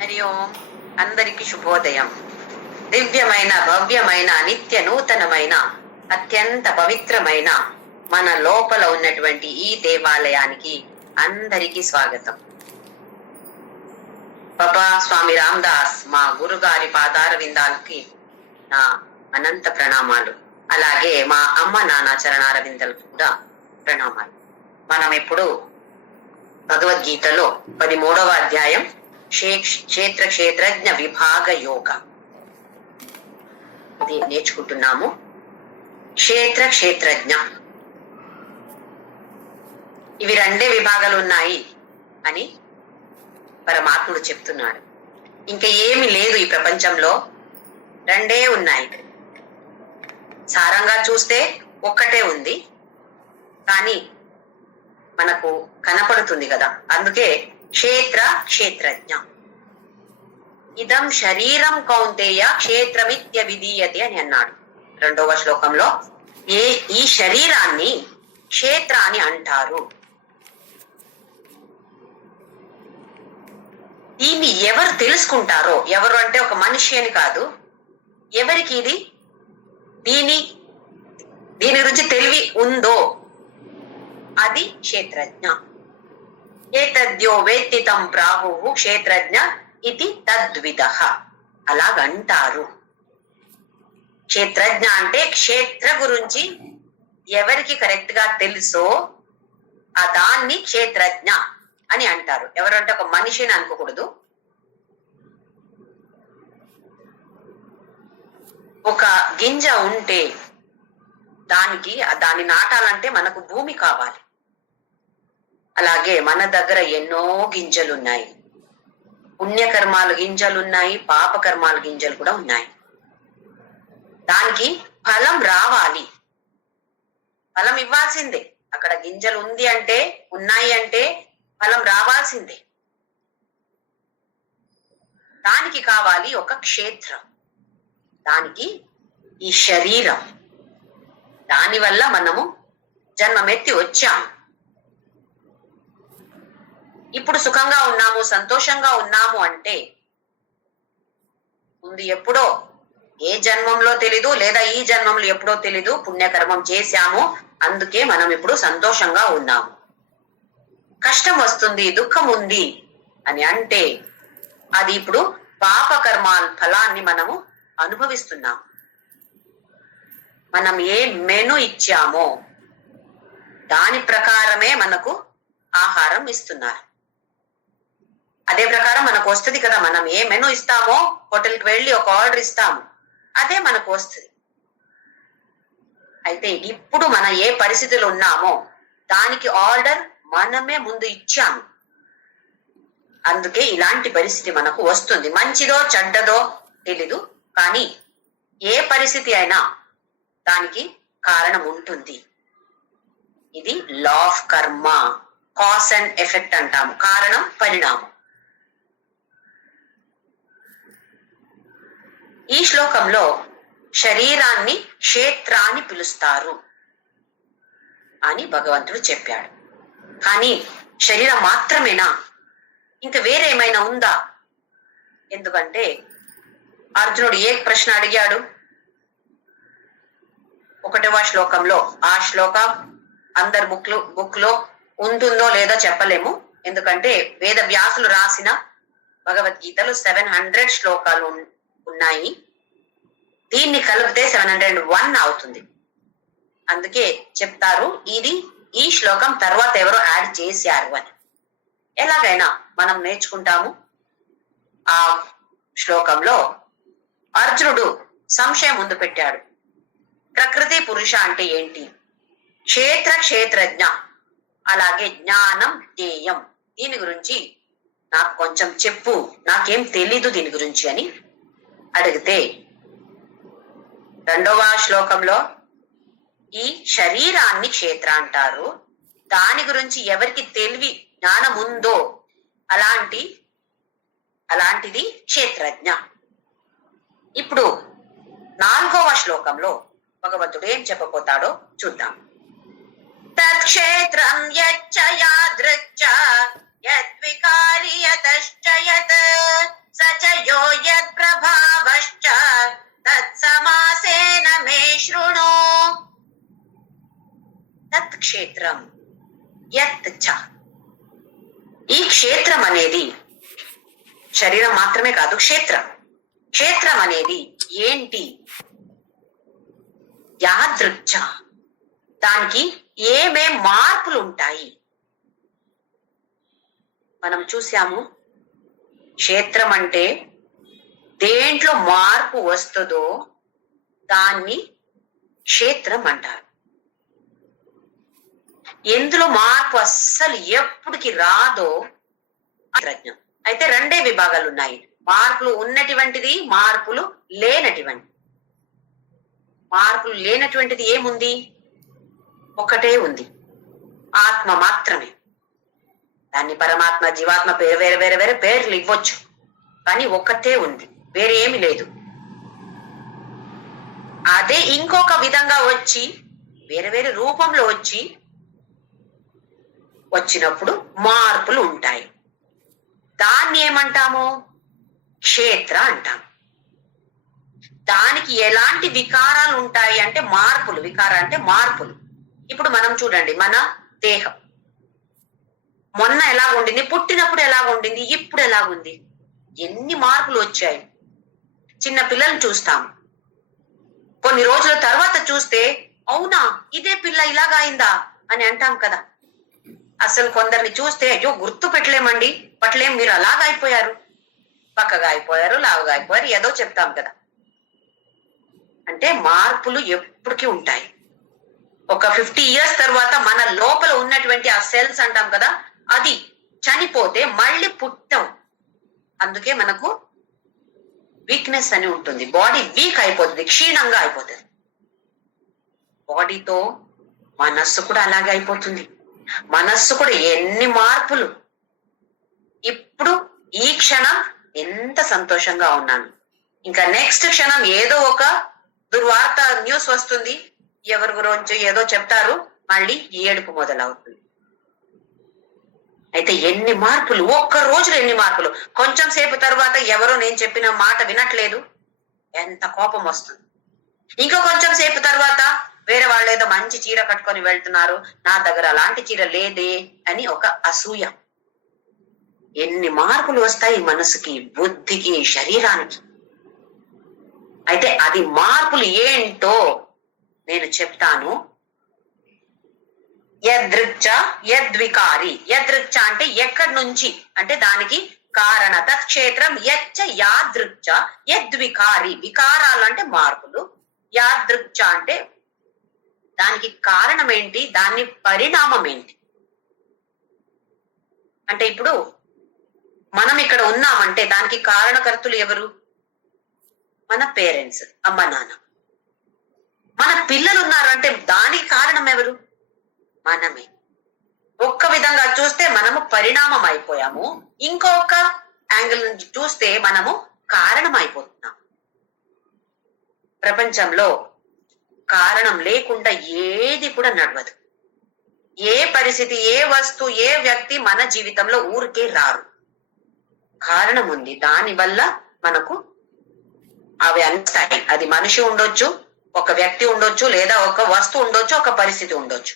హరి ఓం. అందరికి శుభోదయం. దివ్యమైన భవ్యమైన నిత్య నూతనమైన అత్యంత పవిత్రమైన మన లోపల ఉన్నటువంటి ఈ దేవాలయానికి అందరికీ స్వాగతం. బాబా స్వామి రామదాస్ మా గురుగారి పాదార విందాలకి నా అనంత ప్రణామాలు. అలాగే మా అమ్మ నాన్న చరణార విందలకు కూడా ప్రణామాలు. మనం ఇప్పుడు భగవద్గీతలో 13వ అధ్యాయం క్షేత్ర క్షేత్రజ్ఞ విభాగ యోగ అది నేర్చుకుంటున్నాము. క్షేత్ర క్షేత్రజ్ఞ, ఇవి రెండే విభాగాలు ఉన్నాయి అని పరమాత్ముడు చెప్తున్నాడు. ఇంకా ఏమి లేదు ఈ ప్రపంచంలో, రెండే ఉన్నాయి. సారంగా చూస్తే ఒక్కటే ఉంది, కానీ మనకు కనపడుతుంది కదా, అందుకే క్షేత్ర క్షేత్రజ్ఞ. ఇదం శరీరం కౌంతేయ క్షేత్రమిత్య విధీయతే అని అన్నాడు 2వ శ్లోకంలో. ఈ శరీరాన్ని క్షేత్ర అని అంటారు. దీన్ని ఎవరు తెలుసుకుంటారో, ఎవరు అంటే ఒక మనిషి అని కాదు, ఎవరికి ఇది దీని గురించి తెలివి ఉందో అది క్షేత్రజ్ఞ. ఏతద్యో వేత్తి తం ప్రాహుః క్షేత్రజ్ఞ ఇది తద్విదః, అలాగంటారు. క్షేత్రజ్ఞ అంటే క్షేత్ర గురించి ఎవరికి కరెక్ట్ గా తెలుసో ఆ దాన్ని క్షేత్రజ్ఞ అని అంటారు. ఎవరంటే ఒక మనిషిని అనుకోకూడదు. ఒక గింజ ఉంటే దాన్ని నాటాలంటే మనకు భూమి కావాలి. అలాగే మన దగ్గర ఎన్నో గింజలున్నాయి. పుణ్యకర్మాల గింజలున్నాయి, పాపకర్మాల గింజలు కూడా ఉన్నాయి. దానికి ఫలం రావాలి, ఫలం ఇవ్వాల్సిందే. అక్కడ గింజలు ఉన్నాయి అంటే ఫలం రావాల్సిందే. దానికి కావాలి ఒక క్షేత్రం, దానికి ఈ శరీరం. దానివల్ల మనము జన్మమెత్తి వచ్చాము. ఇప్పుడు సుఖంగా ఉన్నాము, సంతోషంగా ఉన్నాము అంటే ముందు ఎప్పుడో, ఏ జన్మంలో తెలీదు, లేదా ఈ జన్మంలో ఎప్పుడో తెలీదు, పుణ్యకర్మం చేశాము, అందుకే మనం ఇప్పుడు సంతోషంగా ఉన్నాము. కష్టం వస్తుంది, దుఃఖం ఉంది అని అంటే అది ఇప్పుడు పాపకర్మాల ఫలాన్ని మనము అనుభవిస్తున్నాము. మనం ఏ మెను ఇచ్చామో దాని ప్రకారమే మనకు ఆహారం ఇస్తున్నారు. అదే ప్రకారం మనకు వస్తుంది కదా. మనం ఏ మెను ఇస్తామో, హోటల్కి వెళ్ళి ఒక ఆర్డర్ ఇస్తాము, అదే మనకు వస్తుంది. అయితే ఇప్పుడు మనం ఏ పరిస్థితులు ఉన్నామో దానికి ఆర్డర్ మనమే ముందు ఇచ్చాము, అందుకే ఇలాంటి పరిస్థితి మనకు వస్తుంది. మంచిదో చెడ్డదో తెలీదు, కానీ ఏ పరిస్థితి అయినా దానికి కారణం ఉంటుంది. ఇది లా ఆఫ్ కర్మ, కాజ్ అండ్ ఎఫెక్ట్ అంటాము, కారణం పరిణామం. ఈ శ్లోకంలో శరీరాన్ని క్షేత్రాన్ని పిలుస్తారు అని భగవంతుడు చెప్పాడు. కానీ శరీరం మాత్రమేనా, ఇంకా వేరే ఏమైనా ఉందా? ఎందుకంటే అర్జునుడు ఏ ప్రశ్న అడిగాడు 1వ శ్లోకంలో, ఆ శ్లోకం అందరు బుక్ లో ఉంటుందో లేదో చెప్పలేము. ఎందుకంటే వేద వ్యాసులు రాసిన భగవద్గీతలో 700 శ్లోకాలు ఉన్నాయి. దీన్ని కలిపితే 701 అవుతుంది. అందుకే చెప్తారు ఈ శ్లోకం తర్వాత ఎవరో యాడ్ చేశారు అని. ఎలాగైనా మనం నేర్చుకుంటాము. ఆ శ్లోకంలో అర్జునుడు సంశయం ముందు పెట్టాడు. ప్రకృతి పురుష అంటే ఏంటి, క్షేత్ర క్షేత్రజ్ఞ, అలాగే జ్ఞానం జ్ఞేయం, దీని గురించి నాకు కొంచెం చెప్పు, నాకేం తెలీదు దీని గురించి అని అడిగితే 2వ శ్లోకంలో ఈ శరీరాన్ని క్షేత్ర అంటారు. దాని గురించి ఎవరికి తెలివి జ్ఞానం ఉందో అలాంటిది క్షేత్రజ్ఞ. ఇప్పుడు 4వ శ్లోకంలో భగవంతుడు ఏం చెప్పబోతాడో చూద్దాం. తత్క్షేత్రం యచ్చ యాదృచ్చ యద్వికారి యతశ్చ యత్ యత్ చ. ఈ క్షేత్రం అనేది శరీరం మాత్రమే కాదు, క్షేత్రం అనేది ఏంటి? యాదృచ్ఛ, దానికి ఏమేం మార్పులు ఉంటాయి? మనం చూసాము, క్షేత్రం అంటే దేంట్లో మార్పు వస్తుందో దాన్ని క్షేత్రం అంటారు. ఎందులో మార్పు అస్సలు ఎప్పటికి రాదో క్షేత్రజ్ఞం. అయితే రెండే విభాగాలు ఉన్నాయి, మార్పులు ఉన్నటువంటిది, మార్పులు లేనటువంటి. మార్పులు లేనటువంటిది ఏముంది? ఒకటే ఉంది, ఆత్మ మాత్రమే. దాన్ని పరమాత్మ, జీవాత్మ పేరు వేరే వేరే వేరే పేర్లు ఇవ్వచ్చు, కానీ ఒక్కటే ఉంది, వేరే ఏమి లేదు. అదే ఇంకొక విధంగా వచ్చి వేరే వేరే రూపంలో వచ్చినప్పుడు మార్పులు ఉంటాయి. దాన్ని ఏమంటాము? క్షేత్ర అంటాం. దానికి ఎలాంటి వికారాలు ఉంటాయి అంటే మార్పులు. వికారం అంటే మార్పులు. ఇప్పుడు మనం చూడండి, మన దేహం మొన్న ఎలా ఉండింది, పుట్టినప్పుడు ఎలా ఉండింది, ఇప్పుడు ఎలా ఉంది, ఎన్ని మార్పులు వచ్చాయి. చిన్న పిల్లల్ని చూస్తాం, కొన్ని రోజుల తర్వాత చూస్తే అవునా ఇదే పిల్ల ఇలాగా అయిందా అని అంటాం కదా. అసలు కొందరిని చూస్తే అయ్యో గుర్తు పట్టలేం, మీరు అలాగా అయిపోయారు, పక్కగా అయిపోయారు, లావుగా అయిపోయారు, ఏదో చెప్తాం కదా. అంటే మార్పులు ఎప్పటికీ ఉంటాయి. ఒక 50 years తర్వాత మన లోపల ఉన్నటువంటి ఆ సెల్స్ అంటాం కదా, అది చనిపోతే మళ్ళీ పుట్టం. అందుకే మనకు వీక్నెస్ అని ఉంటుంది, బాడీ వీక్ అయిపోతుంది, క్షీణంగా అయిపోతుంది. బాడీతో మనస్సు కూడా అలాగే అయిపోతుంది. మనస్సు కూడా ఎన్ని మార్పులు. ఇప్పుడు ఈ క్షణం ఎంత సంతోషంగా ఉన్నాను, ఇంకా నెక్స్ట్ క్షణం ఏదో ఒక దుర్వార్త న్యూస్ వస్తుంది, ఎవరి గురించి ఏదో చెప్తారు, మళ్ళీ ఏడుపు మొదలవుతుంది. అయితే ఎన్ని మార్పులు, ఒక్క రోజులో ఎన్ని మార్పులు. కొంచెం సేపు తర్వాత ఎవరో నేను చెప్పిన మాట వినట్లేదు, ఎంత కోపం వస్తుంది. ఇంకో కొంచెం సేపు తర్వాత వేరే వాళ్ళు ఏదో మంచి చీర కట్టుకొని వెళ్తున్నారు, నా దగ్గర అలాంటి చీర లేదే అని ఒక అసూయ. ఎన్ని మార్పులు వస్తాయి మనసుకి, బుద్ధికి, శరీరానికి. అయితే అది మార్పులు ఏంటో నేను చెప్తాను. యదృచ్ఛ యద్వికారి. యదృచ్ఛ అంటే ఎక్కడి నుంచి అంటే దానికి కారణ. తత్క్షేత్రం యచ్చ యాదృచ్ఛ యద్వికారి. వికారాలు అంటే మార్పులు. యాదృచ్ఛ అంటే దానికి కారణం ఏంటి, దాని పరిణామం ఏంటి. అంటే ఇప్పుడు మనం ఇక్కడ ఉన్నామంటే దానికి కారణకర్తలు ఎవరు? మన పేరెంట్స్, అమ్మ నాన్న. మన పిల్లలు ఉన్నారంటే దానికి కారణం ఎవరు? మనమే. ఒక్క విధంగా చూస్తే మనము పరిణామం అయిపోయాము, ఇంకొక యాంగిల్ నుంచి చూస్తే మనము కారణం అయిపోతున్నాం. ప్రపంచంలో కారణం లేకుండా ఏది కూడా నడవదు. ఏ పరిస్థితి, ఏ వస్తువు, ఏ వ్యక్తి మన జీవితంలో ఊరికే రారు. కారణం ఉంది, దాని వల్ల మనకు అవి అంతాయి. అది మనిషి ఉండొచ్చు, ఒక వ్యక్తి ఉండొచ్చు, లేదా ఒక వస్తువు ఉండొచ్చు, ఒక పరిస్థితి ఉండొచ్చు.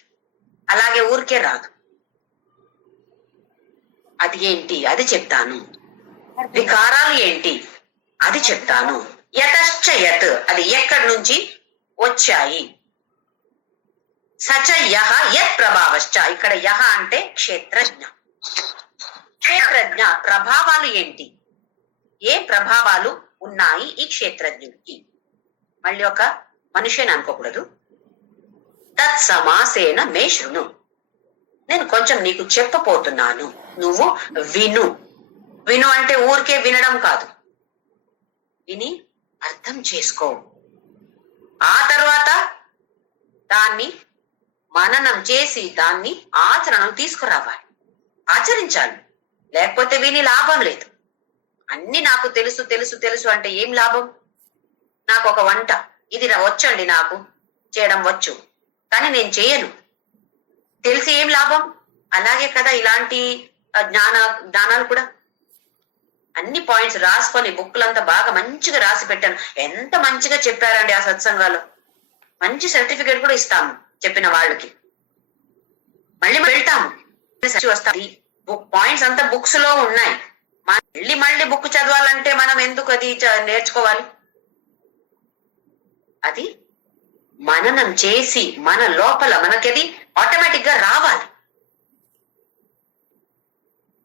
అలాగే ఊరికే రాదు. అది ఏంటి అది చెప్తాను. వికారాలు ఏంటి అది చెప్తాను. యతశ్చ యత్, అది ఎక్కడి నుంచి వచ్చాయి. సచ యహ యత్ ప్రభావశ్చ. ఇక్కడ యహ అంటే క్షేత్రజ్ఞ. క్షేత్రజ్ఞ ప్రభావాలు ఏంటి, ఏ ప్రభావాలు ఉన్నాయి ఈ క్షేత్రజ్ఞుడికి. మళ్ళీ ఒక మనిషిని అనుకోకూడదు. తత్ సమాసేన మే శృణు. నేను కొంచెం నీకు చెప్పబోతున్నాను, నువ్వు విను. విను అంటే ఊరికే వినడం కాదు, విని అర్థం చేసుకో. ఆ తర్వాత దాన్ని మననం చేసి దాన్ని ఆచరణను తీసుకురావాలి, ఆచరించాలి. లేకపోతే విని లాభం లేదు. అన్ని నాకు తెలుసు తెలుసు తెలుసు అంటే ఏం లాభం? నాకు ఒక వంట ఇది వచ్చండి, నాకు చేయడం వచ్చు, కానీ నేను చేయను, తెలిసి ఏం లాభం? అలాగే కదా ఇలాంటి జ్ఞానాలు కూడా. అన్ని పాయింట్స్ రాసుకొని బుక్లంతా బాగా మంచిగా రాసి పెట్టాను. ఎంత మంచిగా చెప్పారండి ఆ సత్సంగాలు. మంచి సర్టిఫికేట్ కూడా ఇస్తాము చెప్పిన వాళ్ళకి. మళ్ళీ వెళ్తాము, వస్తాయి. బుక్ పాయింట్స్ అంతా బుక్స్ లో ఉన్నాయి. మళ్ళీ మళ్ళీ బుక్ చదవాలంటే మనం ఎందుకు అది నేర్చుకోవాలి? అది మననం చేసి మన లోపల మనకది ఆటోమేటిక్ గా రావాలి.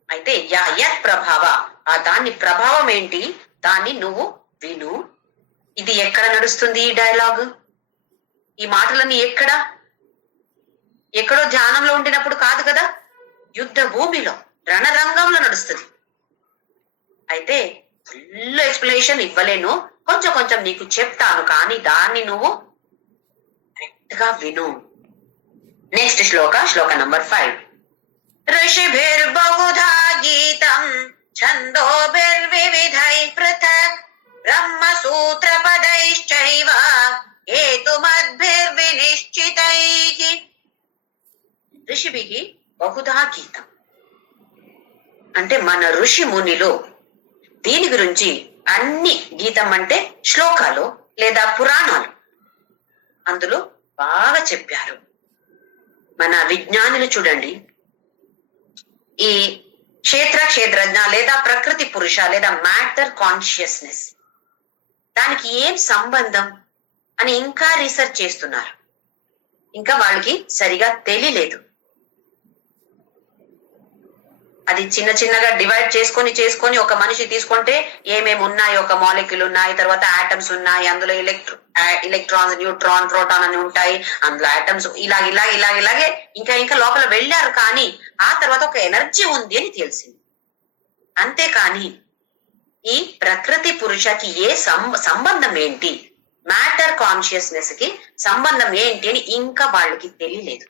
అయితే యత్ ప్రభావ, ఆ దాని ప్రభావం ఏంటి? దాన్ని నువ్వు విను. ఇది ఎక్కడ నడుస్తుంది ఈ డైలాగ్? ఈ మాటలన్నీ ఎక్కడో ధ్యానంలో ఉండినప్పుడు కాదు కదా, యుద్ధ భూమిలో రణరంగంలో నడుస్తుంది. అయితే ఫుల్ ఎక్స్ప్లెనేషన్ ఇవ్వలేను, కొంచెం కొంచెం నీకు చెప్తాను, కానీ దాన్ని నువ్వు కరెక్ట్ గా విను. నెక్స్ట్ శ్లోక నంబర్ 5. ఋషిభిర్బహుధా గీతం ఛందోభిర్వివిధై పృథక్ బ్రహ్మసూత్రపదైశ్చైవ హేతుమద్భిర్వినిశ్చితైః. ఋషిభిః బహుధా గీతం అంటే మన ఋషి మునిలో దీని గురించి అన్ని, గీతం అంటే శ్లోకాలు లేదా పురాణాలు, అందులో బాగా చెప్పారు. మన విజ్ఞానులు చూడండి, ఈ క్షేత్రజ్ఞ లేదా ప్రకృతి పురుష లేదా మ్యాటర్ కాన్షియస్నెస్, దానికి ఏం సంబంధం అని ఇంకా రీసెర్చ్ చేస్తున్నారు. ఇంకా వాళ్ళకి సరిగా తెలియలేదు. అది చిన్న చిన్నగా డివైడ్ చేసుకొని ఒక మనిషి తీసుకుంటే ఏమేమి ఉన్నాయి, ఒక మాలిక్యూల్ ఉన్నాయి, తర్వాత ఆటమ్స్ ఉన్నాయి, అందులో ఎలక్ట్రాన్స్, న్యూట్రాన్, ప్రోటాన్ అని ఉంటాయి, అందులో ఆటమ్స్ ఇలాగే ఇంకా లోపల వెళ్ళారు. కానీ ఆ తర్వాత ఒక ఎనర్జీ ఉంది అని తెలిసింది. అంతేకాని ఈ ప్రకృతి పురుషకి ఏ సంబంధం ఏంటి, మ్యాటర్ కాన్షియస్నెస్ కి సంబంధం ఏంటి అని ఇంకా వాళ్ళకి తెలియలేదు.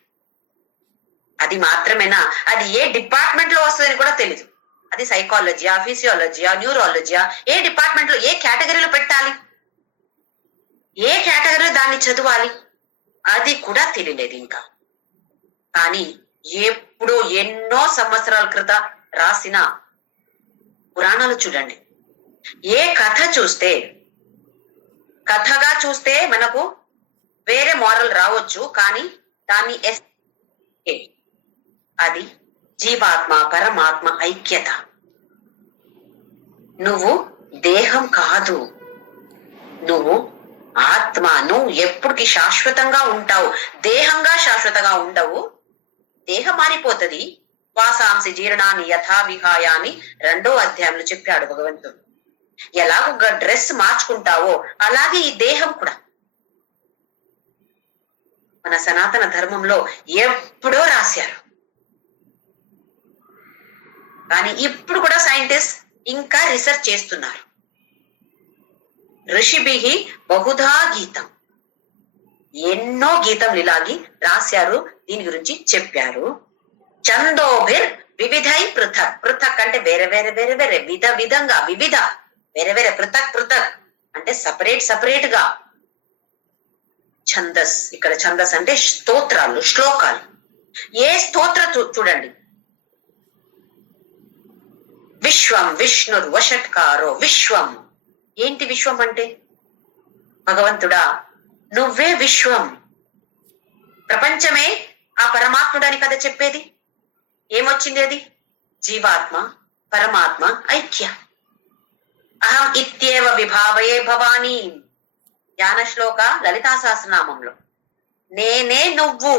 అది మాత్రమేనా, అది ఏ డిపార్ట్మెంట్ లో వస్తుందని కూడా తెలీదు. అది సైకాలజీయా, ఫిజియాలజీయా, న్యూరాలజీయా, ఏ డిపార్ట్మెంట్ లో ఏ కేటగిరీలో పెట్టాలి, ఏ కేటగిరీలో దాన్ని చదవాలి, అది కూడా తెలియలేదు ఇంకా. కానీ ఎప్పుడో ఎన్నో సంవత్సరాల క్రితం రాసిన పురాణాలు చూడండి, ఏ కథ కథగా చూస్తే మనకు వేరే మోరల్ రావచ్చు, కానీ దాన్ని అది జీవాత్మ పరమాత్మ ఐక్యత. నువ్వు దేహం కాదు, నువ్వు ఆత్మ. నువ్వు ఎప్పటికి శాశ్వతంగా ఉంటావు, దేహంగా శాశ్వతంగా ఉండవు. దేహం మారిపోతుంది. వాసాంసి జీర్ణాన్ని యథా విహాయ అని 2వ అధ్యాయంలో చెప్పాడు భగవంతుడు. ఎలాగో డ్రెస్ మార్చుకుంటావో అలాగే ఈ దేహం కూడా. మన సనాతన ధర్మంలో ఎప్పుడో రాశారు, కానీ ఇప్పుడు కూడా సైంటిస్ట్ ఇంకా రీసెర్చ్ చేస్తున్నారు. ఋషిభిః బహుధా గీతం, ఎన్నో గీతములు ఇలాగి రాశారు, దీని గురించి చెప్పారు. ఛందోభిర్ వివిధై పృథక్, పృథక్ అంటే వేరే విధంగా, వివిధ వేరే పృథక్ అంటే సపరేట్ గా. ఛందస్, ఇక్కడ ఛందస్ అంటే స్తోత్రాలు, శ్లోకాలు. ఏ స్తోత్ర చూడండి, విశ్వం విష్ణుర్ వషట్కారో. విశ్వం ఏంటి? విశ్వం అంటే భగవంతుడా, నువ్వే విశ్వం, ప్రపంచమే ఆ పరమాత్ముడని కదా చెప్పేది. ఏమొచ్చింది అది? జీవాత్మ పరమాత్మ ఐక్య. అహం ఇత్యేవ విభావయే భవానీ, ధ్యాన శ్లోక లలితా సహస్రనామంలో. నేనే నువ్వు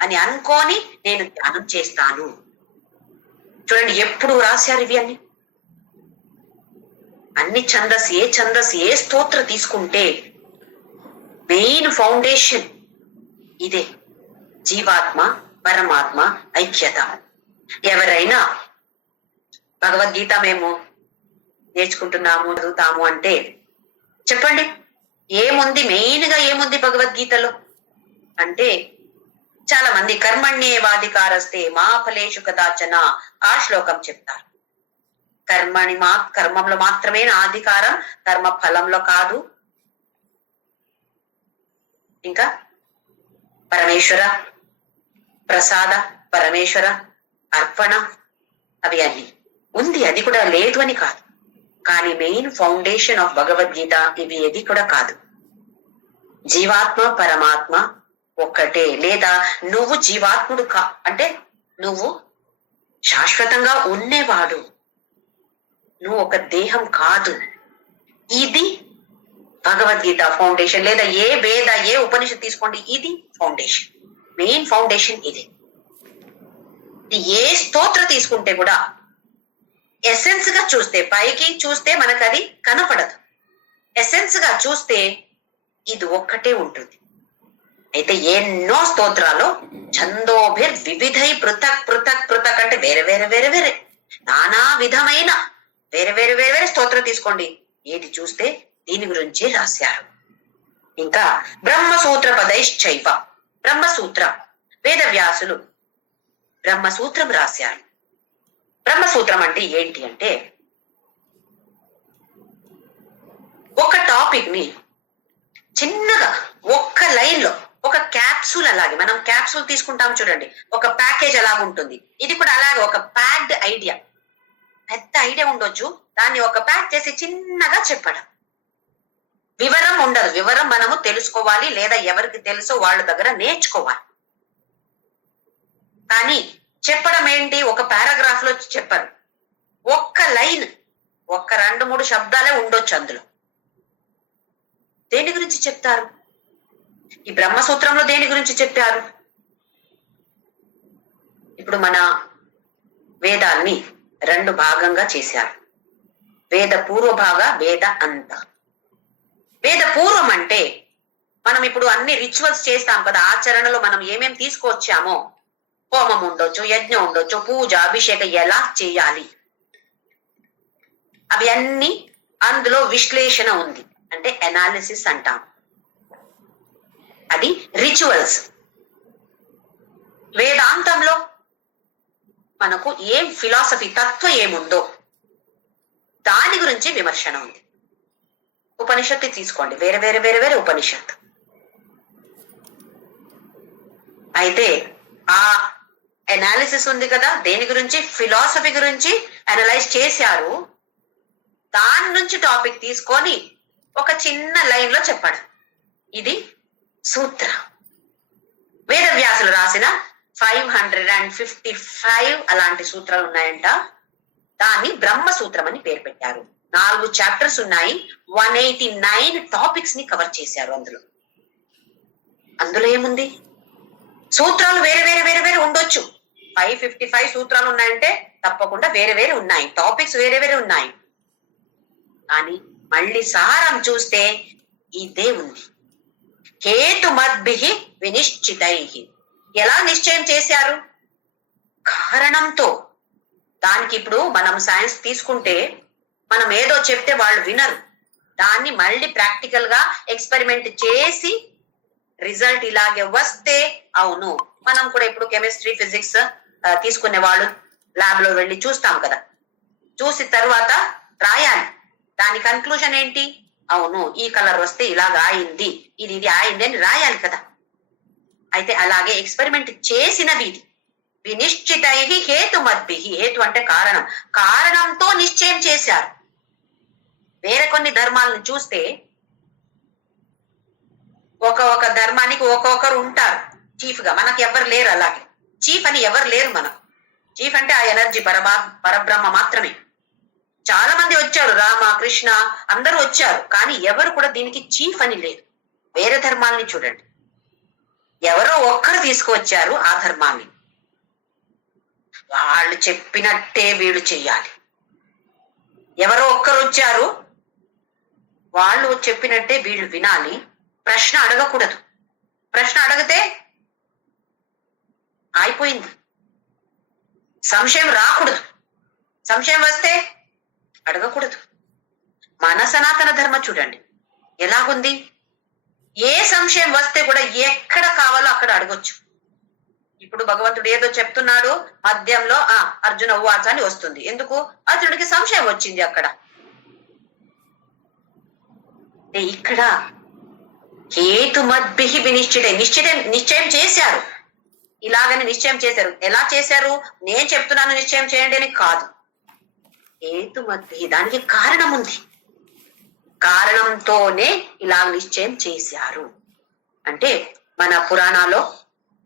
అని అనుకోని నేను ధ్యానం చేస్తాను. చూడండి ఎప్పుడు రాశారు ఇవి అన్ని ఛందస్. ఏ స్తోత్ర తీసుకుంటే మెయిన్ ఫౌండేషన్ ఇదే, జీవాత్మ పరమాత్మ ఐక్యత. ఎవరైనా భగవద్గీత మేము నేర్చుకుంటున్నాము, చదువుతాము అంటే చెప్పండి ఏముంది, మెయిన్ గా ఏముంది భగవద్గీతలో అంటే, చాలా మంది కర్మణ్యేవాధికారస్తే మా ఫలేషు కదాచన ఆ శ్లోకం చెప్తారు. కర్మంలో మాత్రమే నా అధికారం, కర్మ ఫలంలో కాదు. ఇంకా పరమేశ్వర ప్రసాద, పరమేశ్వర అర్పణ, అవి అన్ని ఉంది. అది కూడా లేదు అని కాదు, కానీ మెయిన్ ఫౌండేషన్ ఆఫ్ భగవద్గీత ఇవి ఏది కూడా కాదు. జీవాత్మ పరమాత్మ ఒక్కటే, లేదా నువ్వు జీవాత్ముడు అంటే నువ్వు శాశ్వతంగా ఉండేవాడు. నువ్వు ఒక దేహం కాదు. ఇది భగవద్గీత ఫౌండేషన్, లేదా ఏ వేద ఏ ఉపనిషత్ తీసుకోండి, ఇది ఫౌండేషన్, మెయిన్ ఫౌండేషన్ ఇది. ఏ స్తోత్ర తీసుకుంటే కూడా ఎసెన్స్ గా చూస్తే, పైకి చూస్తే మనకు అది కనపడదు, ఎసెన్స్ గా చూస్తే ఇది ఒక్కటే ఉంటుంది. అయితే ఎన్నో స్తోత్రాలు ఛందోభిర్ వివిధై పృథక్ పృథక్ పృథక్ అంటే వేరే వేరే వేరే వేరే నానా విధమైన వేరే వేరే వేరే వేరే స్తోత్రం తీసుకోండి, ఏది చూస్తే దీని గురించి రాశారు. ఇంకా బ్రహ్మసూత్ర పదైశ్చైవ, బ్రహ్మసూత్ర వేదవ్యాసులు బ్రహ్మసూత్రం రాశారు. బ్రహ్మసూత్రం అంటే ఏంటి అంటే, ఒక టాపిక్ ని చిన్నగా ఒక్క లైన్ లో, ఒక క్యాప్సూల్, అలాగే మనం క్యాప్సూల్ తీసుకుంటాం చూడండి, ఒక ప్యాకేజ్ అలాగుంటుంది. ఇది కూడా అలాగే ఒక ప్యాక్డ్ ఐడియా, పెద్ద ఐడియా ఉండొచ్చు, దాన్ని ఒక ప్యాక్ చేసి చిన్నగా చెప్పడం. వివరం ఉండదు, వివరం మనము తెలుసుకోవాలి, లేదా ఎవరికి తెలుసో వాళ్ళ దగ్గర నేర్చుకోవాలి. కానీ చెప్పడం ఏంటి, ఒక పారాగ్రాఫ్ లో చెప్పరు, ఒక్క లైన్, ఒక్క 2-3 శబ్దాలే ఉండొచ్చు అందులో. దేని గురించి చెప్తారు? ఈ బ్రహ్మసూత్రంలో దేని గురించి చెప్పారు? ఇప్పుడు మన వేదాల్ని 2 భాగంగా చేశారు. వేద పూర్వ భాగ, వేద అంత. వేద పూర్వం అంటే మనం ఇప్పుడు అన్ని రిచువల్స్ చేస్తాం కదా, ఆచరణలో మనం ఏమేం తీసుకొచ్చామో, హోమం ఉండొచ్చు, యజ్ఞం ఉండొచ్చు, పూజ, అభిషేకం ఎలా చేయాలి, అవి అన్ని అందులో విశ్లేషణ ఉంది, అంటే అనాలిసిస్ అంటాం. అది రిచువల్స్. వేదాంతంలో మనకు ఏం ఫిలాసఫీ, తత్వం ఏముందో దాని గురించి విమర్శన ఉంది. ఉపనిషత్తు తీసుకోండి, వేరే వేరే వేరే వేరే ఉపనిషత్తు. అయితే ఆ అనాలిసిస్ ఉంది కదా, దేని గురించి, ఫిలాసఫీ గురించి అనలైజ్ చేశారు. దాని నుంచి టాపిక్ తీసుకొని ఒక చిన్న లైన్ లో చెప్పాడు, ఇది సూత్ర. వేదవ్యాసులు రాసిన 555 అలాంటి సూత్రాలు ఉన్నాయంట. దాన్ని బ్రహ్మసూత్రం అని పేరు పెట్టారు. 4 చాప్టర్స్ ఉన్నాయి, 189 టాపిక్స్ ని కవర్ చేశారు. అందులో ఏముంది, సూత్రాలు వేరే వేరే వేరే వేరే ఉండొచ్చు. 555 సూత్రాలు ఉన్నాయంటే తప్పకుండా వేరే వేరే ఉన్నాయి, టాపిక్స్ వేరే వేరే ఉన్నాయి. కానీ మళ్ళీ సారం చూస్తే ఇదే ఉంది. హేతుమద్భిః వినిశ్చితైః. ఎలా నిశ్చయం చేశారు? కారణంతో. దానికి ఇప్పుడు మనం సైన్స్ తీసుకుంటే, మనం ఏదో చెప్తే వాళ్ళు వినరు, దాన్ని మళ్ళీ ప్రాక్టికల్ గా ఎక్స్పెరిమెంట్ చేసి రిజల్ట్ ఇలాగే వస్తే అవును. మనం కూడా ఇప్పుడు కెమిస్ట్రీ, ఫిజిక్స్ తీసుకునే వాళ్ళు ల్యాబ్ లో వెళ్ళి చూస్తాం కదా, చూసి తర్వాత రాయాలి, దాని కన్క్లూజన్ ఏంటి, అవును ఈ కలర్ వస్తే ఇలాగ అయింది, ఇది అయింది అని రాయాలి కదా. అయితే అలాగే ఎక్స్పెరిమెంట్ చేసినవి ఇది. వినిశ్చితైః హేతుమద్భిః. హేతు అంటే కారణం, కారణంతో నిశ్చయం చేశారు. వేరే కొన్ని ధర్మాలను చూస్తే ఒక ధర్మానికి ఒక్కొక్కరు ఉంటారు చీఫ్ గా, మనకి ఎవరు లేరు. అలాగే చీఫ్ అని ఎవరు లేరు. మనం చీఫ్ అంటే ఆ ఎనర్జీ పరబ్రహ్మ మాత్రమే. చాలా మంది వచ్చారు, రామ, కృష్ణ అందరూ వచ్చారు, కానీ ఎవరు కూడా దీనికి చీఫ్ అని లేదు. వేరే ధర్మాలని చూడండి, ఎవరో ఒక్కరు తీసుకువచ్చారు ఆ ధర్మాన్ని, వాళ్ళు చెప్పినట్టే వీళ్ళు చెయ్యాలి. ఎవరో ఒక్కరు వచ్చారు, వాళ్ళు చెప్పినట్టే వీళ్ళు వినాలి, ప్రశ్న అడగకూడదు. ప్రశ్న అడిగితే అయిపోయింది, సంశయం రాకూడదు. సంశయం వస్తే అడగకూడదు. మన సనాతన ధర్మ చూడండి ఎలాగుంది, ఏ సంశయం వస్తే కూడా ఎక్కడ కావాలో అక్కడ అడగొచ్చు. ఇప్పుడు భగవంతుడు ఏదో చెప్తున్నాడు, మధ్యంలో అర్జున ఉవాచ అని వస్తుంది. ఎందుకు? అర్జునుడికి సంశయం వచ్చింది అక్కడ. ఇక్కడ హేతుమద్భిః నిశ్చయం చేశారు. ఇలాగని నిశ్చయం చేశారు. ఎలా చేశారు? నేను చెప్తున్నాను నిశ్చయం చేయండి అని కాదు. హేతుమద్భిః, దానికి కారణం ఉంది, కారణంతోనే ఇలా నిశ్చయం చేశారు. అంటే మన పురాణాల్లో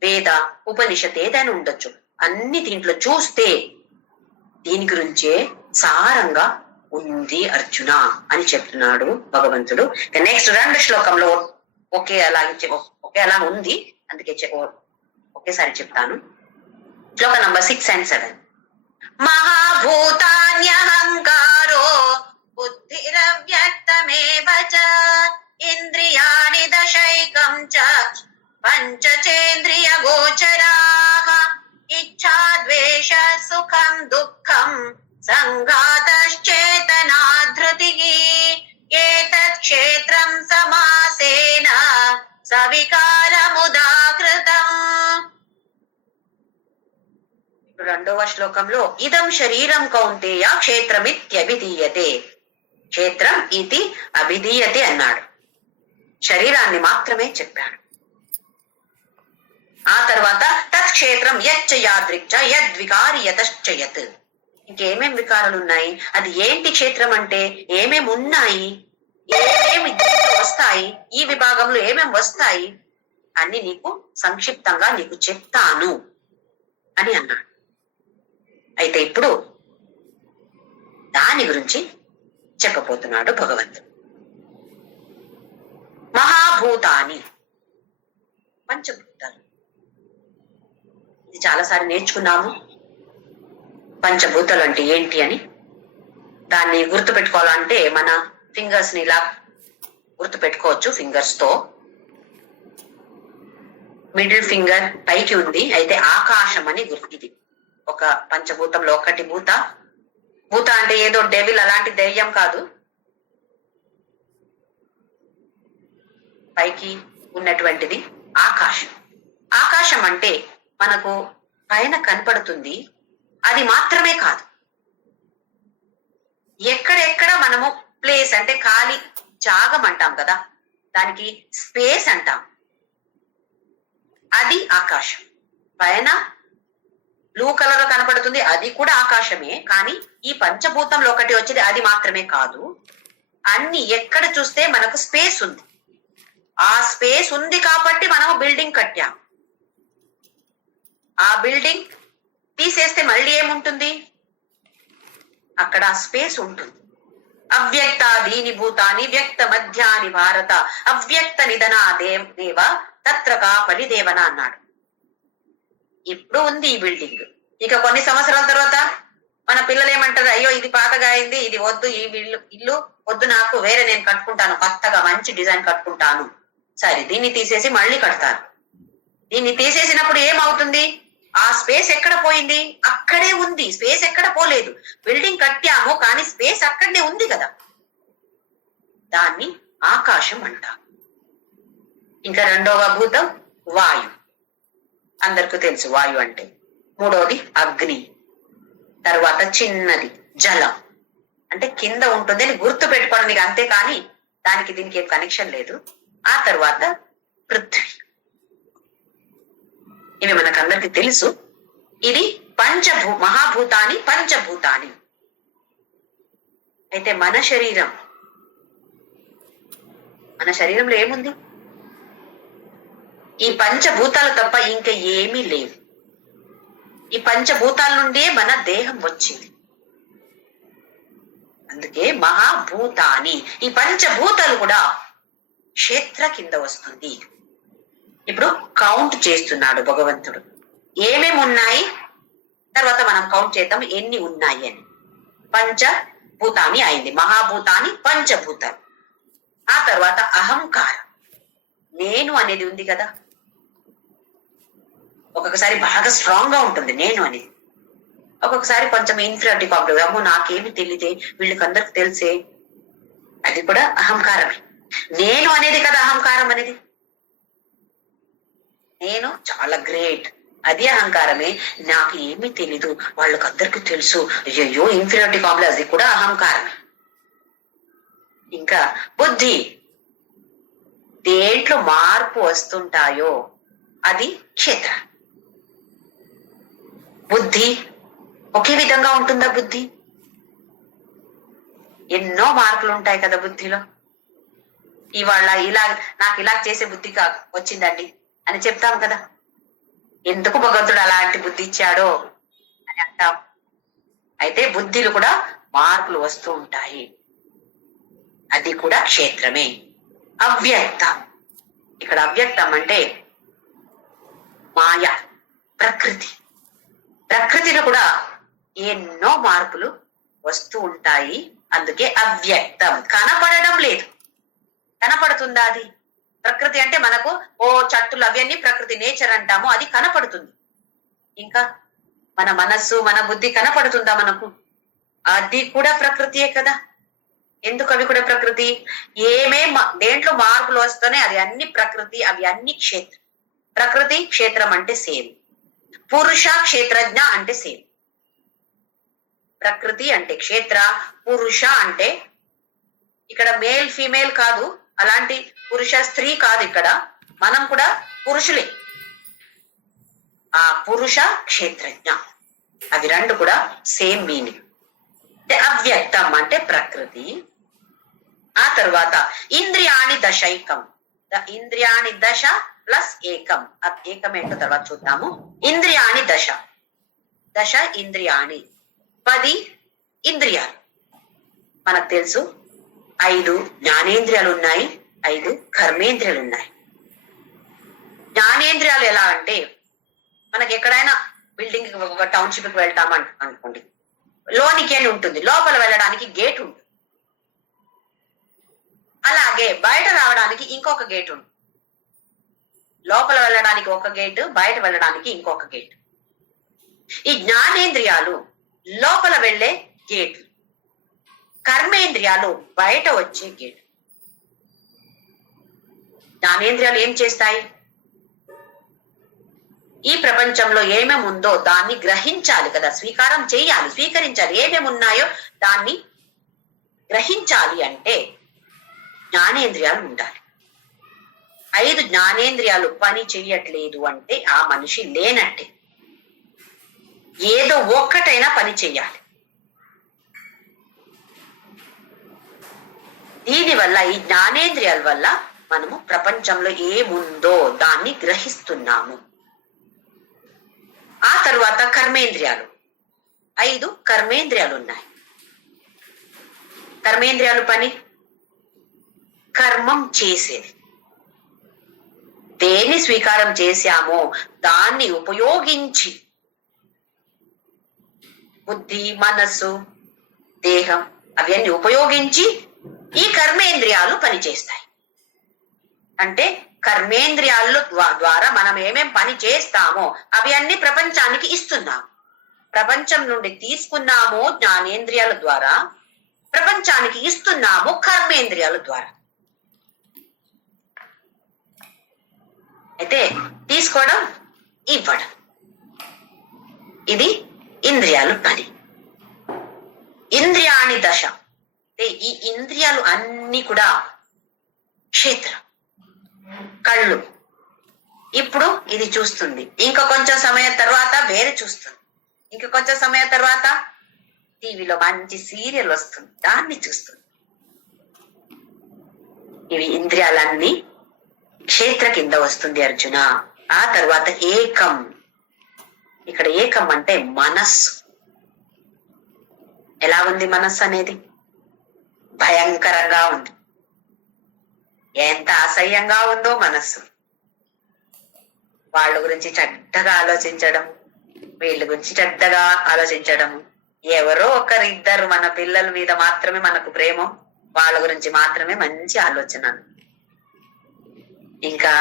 వేద, ఉపనిషత్ ఏదైనా ఉండొచ్చు, అన్ని దీంట్లో చూస్తే దీని గురించే సారంగా ఉంది అర్జున అని చెప్తున్నాడు భగవంతుడు. నెక్స్ట్ 2 శ్లోకంలో ఒకేలా ఉంది, అందుకే ఒకేసారి చెప్తాను. శ్లోక నంబర్ 6 and 7. మహాభూతాన్యహంకారో బుద్ధిరవ్యక్తమేవ చ ఇంద్రియాణి దశైకం చ పంచచేంద్రియ గోచరాః ఇచ్ఛా ద్వేష సుఖం దుఃఖం సంఘాతశ్చేతనా ధృతిః ఏతత్ క్షేత్రం సమాసేన సవికారముదాకృతం. 2వ శ్లోకంలో ఇదం శరీరం కౌంతేయ క్షేత్రమిత్యభిధీయతే, క్షేత్రం ఇది అభిధీయతే అన్నాడు. శరీరాన్ని మాత్రమే చెప్పాడు. ఆ తర్వాత తత్క్షేత్రం యచ్చ యాదృక్చ యద్వికారి యతశ్చయత్, ఇంకేమేం వికారాలు ఉన్నాయి, అది ఏంటి క్షేత్రం అంటే, ఏమేం ఉన్నాయి, ఏమేమి వస్తాయి, ఈ విభాగంలో ఏమేం వస్తాయి అని నీకు సంక్షిప్తంగా నీకు చెప్తాను అని అన్నాడు. అయితే ఇప్పుడు దాని గురించి చెప్పబోతున్నాడు భగవంతుడు. మహాభూతాని, పంచభూతాలు, ఇది చాలాసార్లు నేర్చుకున్నాము. పంచభూతాలు అంటే ఏంటి అని. దాన్ని గుర్తు పెట్టుకోవాలంటే మన ఫింగర్స్ ని ఇలా గుర్తు పెట్టుకోవచ్చు. ఫింగర్స్ తో మిడిల్ ఫింగర్ పైకి ఉంది, అయితే ఆకాశం అని గుర్తు. ఇది ఒక పంచభూతంలో ఒకటి భూత. భూత అంటే ఏదో డెవిల్ అలాంటి దెయ్యం కాదు, పైకి ఉన్నటువంటిది ఆకాశం. ఆకాశం అంటే మనకు పైన కనపడుతుంది, అది మాత్రమే కాదు, ఎక్కడెక్కడ మనము ప్లేస్ అంటే ఖాళీ జాగం అంటాం కదా, దానికి స్పేస్ అంటాం, అది ఆకాశం. పైన బ్లూ కలర్ లో కనపడుతుంది, అది కూడా ఆకాశమే. కానీ ఈ పంచభూతంలో ఒకటి వచ్చేది అది మాత్రమే కాదు, అన్ని ఎక్కడ చూస్తే మనకు స్పేస్ ఉంది. ఆ స్పేస్ ఉంది కాబట్టి మనము బిల్డింగ్ కట్టాం. ఆ బిల్డింగ్ తీసేస్తే మళ్ళీ ఏముంటుంది, అక్కడ స్పేస్ ఉంటుంది. అవ్యక్త దీని భూతాని వ్యక్త మధ్యాని భారత అవ్యక్త నిధనా దేవ తత్రకా పరిదేవన అన్నాడు. ఇప్పుడు ఉంది ఈ బిల్డింగ్, ఇక కొన్ని సంవత్సరాల తర్వాత మన పిల్లలు ఏమంటారు, అయ్యో ఇది పాతగా అయింది, ఇది వద్దు, ఈ ఇల్లు వద్దు నాకు, వేరే నేను కట్టుకుంటాను, కొత్తగా మంచి డిజైన్ కట్టుకుంటాను. సరే, దీన్ని తీసేసి మళ్ళీ కడతారు. దీన్ని తీసేసినప్పుడు ఏమవుతుంది, ఆ స్పేస్ ఎక్కడ పోయింది, అక్కడే ఉంది, స్పేస్ ఎక్కడ పోలేదు. బిల్డింగ్ కట్టాము కానీ స్పేస్ అక్కడనే ఉంది కదా, దాన్ని ఆకాశం అంటారు. ఇంకా 2వ భూతం వాయు, అందరికీ తెలుసు వాయు అంటే. 3వది అగ్ని, తర్వాత చిన్నది జలం, అంటే కింద ఉంటుంది అని గుర్తు పెట్టుకోవడానికి అంతే, కానీ దానికి దీనికి ఏం కనెక్షన్ లేదు. ఆ తర్వాత పృథ్వీ, ఇవి మనకందరికి తెలుసు. ఇది మహాభూతాని పంచభూతాని. అయితే మన శరీరంలో ఏముంది, ఈ పంచభూతాలు తప్ప ఇంకా ఏమీ లేవు. ఈ పంచభూతాల నుండే మన దేహం వచ్చింది, అందుకే మహాభూతాని. ఈ పంచభూతాలు కూడా క్షేత్ర కింద వస్తుంది. ఇప్పుడు కౌంట్ చేస్తున్నాడు భగవంతుడు, ఏమేమి ఉన్నాయి, తర్వాత మనం కౌంట్ చేద్దాం ఎన్ని ఉన్నాయి అని. పంచభూతాని అయింది, మహాభూతాని పంచభూతాలు. ఆ తర్వాత అహంకారం, నేను అనేది ఉంది కదా, ఒక్కొక్కసారి బాగా స్ట్రాంగ్ గా ఉంటుంది నేను అనేది, ఒక్కొక్కసారి కొంచెం ఇన్ఫీరియారిటీ కాంప్లెక్స్, అమ్మో నాకేమి తెలియదే, వీళ్ళకందరికి తెలిసే, అది కూడా అహంకారమే. నేను అనేది కదా అహంకారం అనేది, నేను చాలా గ్రేట్, అది అహంకారమే. నాకు ఏమీ తెలీదు, వాళ్ళకందరికి తెలుసు, అయ్యో ఇన్ఫీరియారిటీ కాంప్లెక్స్, అది కూడా అహంకారమే. ఇంకా బుద్ధి, దేంట్లో మార్పు వస్తుంటాయో అది క్షేత్ర. బుద్ధి ఒకే విధంగా ఉంటుందా, బుద్ధి ఎన్నో మార్పులు ఉంటాయి కదా బుద్ధిలో. ఇవాళ నాకు ఇలా చేసే బుద్ధి వచ్చిందండి అని చెప్తాం కదా, ఎందుకు భగవంతుడు అలాంటి బుద్ధి ఇచ్చాడో అని అంటాం. అయితే బుద్ధిలో కూడా మార్పులు వస్తూ ఉంటాయి, అది కూడా క్షేత్రమే. అవ్యక్తం, ఇక్కడ అవ్యక్తం అంటే మాయ, ప్రకృతి. ప్రకృతిలో కూడా ఎన్నో మార్పులు వస్తూ ఉంటాయి, అందుకే అవ్యక్తం. కనపడడం లేదు, కనపడుతుందా? అది ప్రకృతి అంటే మనకు చెట్టులు అవన్నీ ప్రకృతి, నేచర్ అంటాము, అది కనపడుతుంది. ఇంకా మన మనస్సు, మన బుద్ధి కనపడుతుందా మనకు? అది కూడా ప్రకృతియే కదా. ఎందుకు అవి కూడా ప్రకృతి? దేంట్లో మార్పులు వస్తున్నాయి అది అన్ని ప్రకృతి, అవి అన్ని క్షేత్రం. ప్రకృతి క్షేత్రం అంటే సేమ్, పురుష క్షేత్రజ్ఞ అంటే సేమ్. ప్రకృతి అంటే క్షేత్ర, పురుష అంటే ఇక్కడ మేల్ ఫీమేల్ కాదు, అలాంటి పురుష స్త్రీ కాదు, ఇక్కడ మనం కూడా పురుషులే. ఆ పురుష క్షేత్రజ్ఞ, అవి రెండు కూడా సేమ్ మీనింగ్. అవ్యక్తం అంటే ప్రకృతి. ఆ తర్వాత ఇంద్రియాణి దశైకం, ఇంద్రియాణి దశ ప్లస్ ఏకం. ఏకం ఏంటో తర్వాత చూద్దాము. ఇంద్రియాణి దశ, దశ ఇంద్రియాణి 10 ఇంద్రియాలు. మనకు తెలుసు 5 జ్ఞానేంద్రియాలు ఉన్నాయి, 5 కర్మేంద్రియాలు ఉన్నాయి. జ్ఞానేంద్రియాలు ఎలా అంటే, మనకి ఎక్కడైనా బిల్డింగ్ ఒక టౌన్షిప్ కి వెళ్తాం అనుకోండి, లోనికి అని ఉంటుంది, లోపల వెళ్ళడానికి గేట్ ఉంటుంది. అలాగే బయట రావడానికి ఇంకొక గేట్ ఉంటుంది. లోపల వెళ్ళడానికి ఒక గేట్, బయట వెళ్ళడానికి ఇంకొక గేట్. ఈ జ్ఞానేంద్రియాలు లోపల వెళ్ళే గేట్లు, కర్మేంద్రియాలు బయట వచ్చే గేట్. జ్ఞానేంద్రియాలు ఏం చేస్తాయి? ఈ ప్రపంచంలో ఏమేమి ఉందో దాన్ని గ్రహించాలి కదా, స్వీకారం చేయాలి, స్వీకరించాలి. ఏమేమి ఉన్నాయో దాన్ని గ్రహించాలి అంటే జ్ఞానేంద్రియాలు ఉండాలి. 5 జ్ఞానేంద్రియాలు పని చెయ్యట్లేదు అంటే ఆ మనిషి లేనట్టే. ఏదో ఒక్కటైనా పని చెయ్యాలి. దీనివల్ల, ఈ జ్ఞానేంద్రియాల వల్ల మనము ప్రపంచంలో ఏముందో దాన్ని గ్రహిస్తున్నాము. ఆ తర్వాత కర్మేంద్రియాలు, 5 కర్మేంద్రియాలు ఉన్నాయి. కర్మేంద్రియాలు పని కర్మం చేసేది. దేన్ని స్వీకారం చేశామో దాన్ని ఉపయోగించి బుద్ధి, మనస్సు, దేహం అవన్నీ ఉపయోగించి ఈ కర్మేంద్రియాలు పనిచేస్తాయి. అంటే కర్మేంద్రియాల ద్వారా మనం ఏమేం పని చేస్తామో అవి అన్ని ప్రపంచానికి ఇస్తున్నాము. ప్రపంచం నుండి తీసుకున్నాము జ్ఞానేంద్రియాల ద్వారా, ప్రపంచానికి ఇస్తున్నాము కర్మేంద్రియాల ద్వారా. అయితే తీసుకోవడం, ఇవ్వడం, ఇది ఇంద్రియాలు పని. ఇంద్రియాణి దశ, ఈ ఇంద్రియాలు అన్ని కూడా క్షేత్రం. కళ్ళు ఇప్పుడు ఇది చూస్తుంది, ఇంకా కొంచెం సమయం తర్వాత వేరే చూస్తుంది, ఇంకా కొంచెం సమయం తర్వాత టీవీలో మంచి సీరియల్ వస్తుంది, దాన్ని చూస్తుంది. ఇవి ఇంద్రియాలన్నీ క్షేత్ర కింద వస్తుంది అర్జున. ఆ తర్వాత ఏకం, ఇక్కడ ఏకం అంటే మనస్సు. ఎలా ఉంది మనస్సు అనేది? భయంకరంగా ఉంది. ఎంత అసహ్యంగా ఉందో మనస్సు. వాళ్ళ గురించి చెడ్డగా ఆలోచించడం, వీళ్ళ గురించి చెడ్డగా ఆలోచించడం. ఎవరో ఒకరిద్దరు మన పిల్లల మీద మాత్రమే మనకు ప్రేమ, వాళ్ళ గురించి మాత్రమే మంచి ఆలోచన. ఇంకా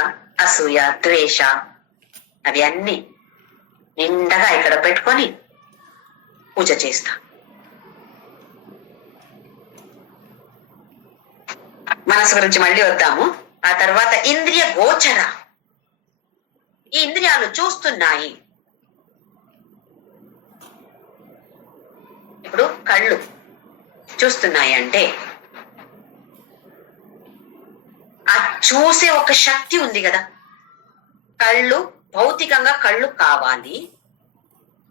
అసూయ, ద్వేష, అవి అన్ని నిండగా ఇక్కడ పెట్టుకొని పూజ చేస్తా. మనసు గురించి మళ్ళీ వద్దాము. ఆ తర్వాత ఇంద్రియ గోచర, ఈ ఇంద్రియాలు చూస్తున్నాయి. ఇప్పుడు కళ్ళు చూస్తున్నాయి అంటే ఆ చూసే ఒక శక్తి ఉంది కదా. కళ్ళు భౌతికంగా కళ్ళు కావాలి,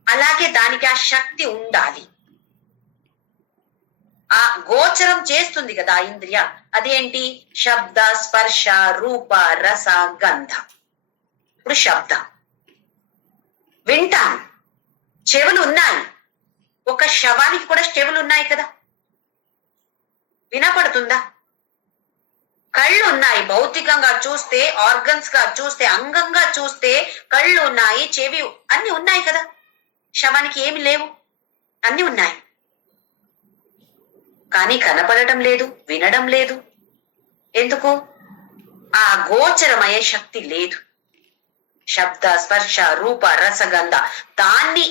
అలాగే దానికి ఆ శక్తి ఉండాలి. ఆ గోచరం చేస్తుంది కదా ఆ ఇంద్రియ, అదేంటి? శబ్ద, స్పర్శ, రూప, రస, గంధ. ఇప్పుడు శబ్దం వింటాను, చెవులు ఉన్నాయి, ఒక శవానికి కూడా చెవులు ఉన్నాయి కదా, వినపడుతుందా? కళ్ళు ఉన్నాయి, భౌతికంగా చూస్తే, ఆర్గన్స్ గా చూస్తే, అంగంగా చూస్తే కళ్ళు ఉన్నాయి, చెవి అన్ని ఉన్నాయి కదా. శవానికి ఏమి లేవు, అన్ని ఉన్నాయి. కానీ కనపడటం లేదు, వినడం లేదు. ఎందుకు? ఆ గోచరమయ్యే శక్తి లేదు. శబ్ద, స్పర్శ, రూప, రసగంధ, దాన్ని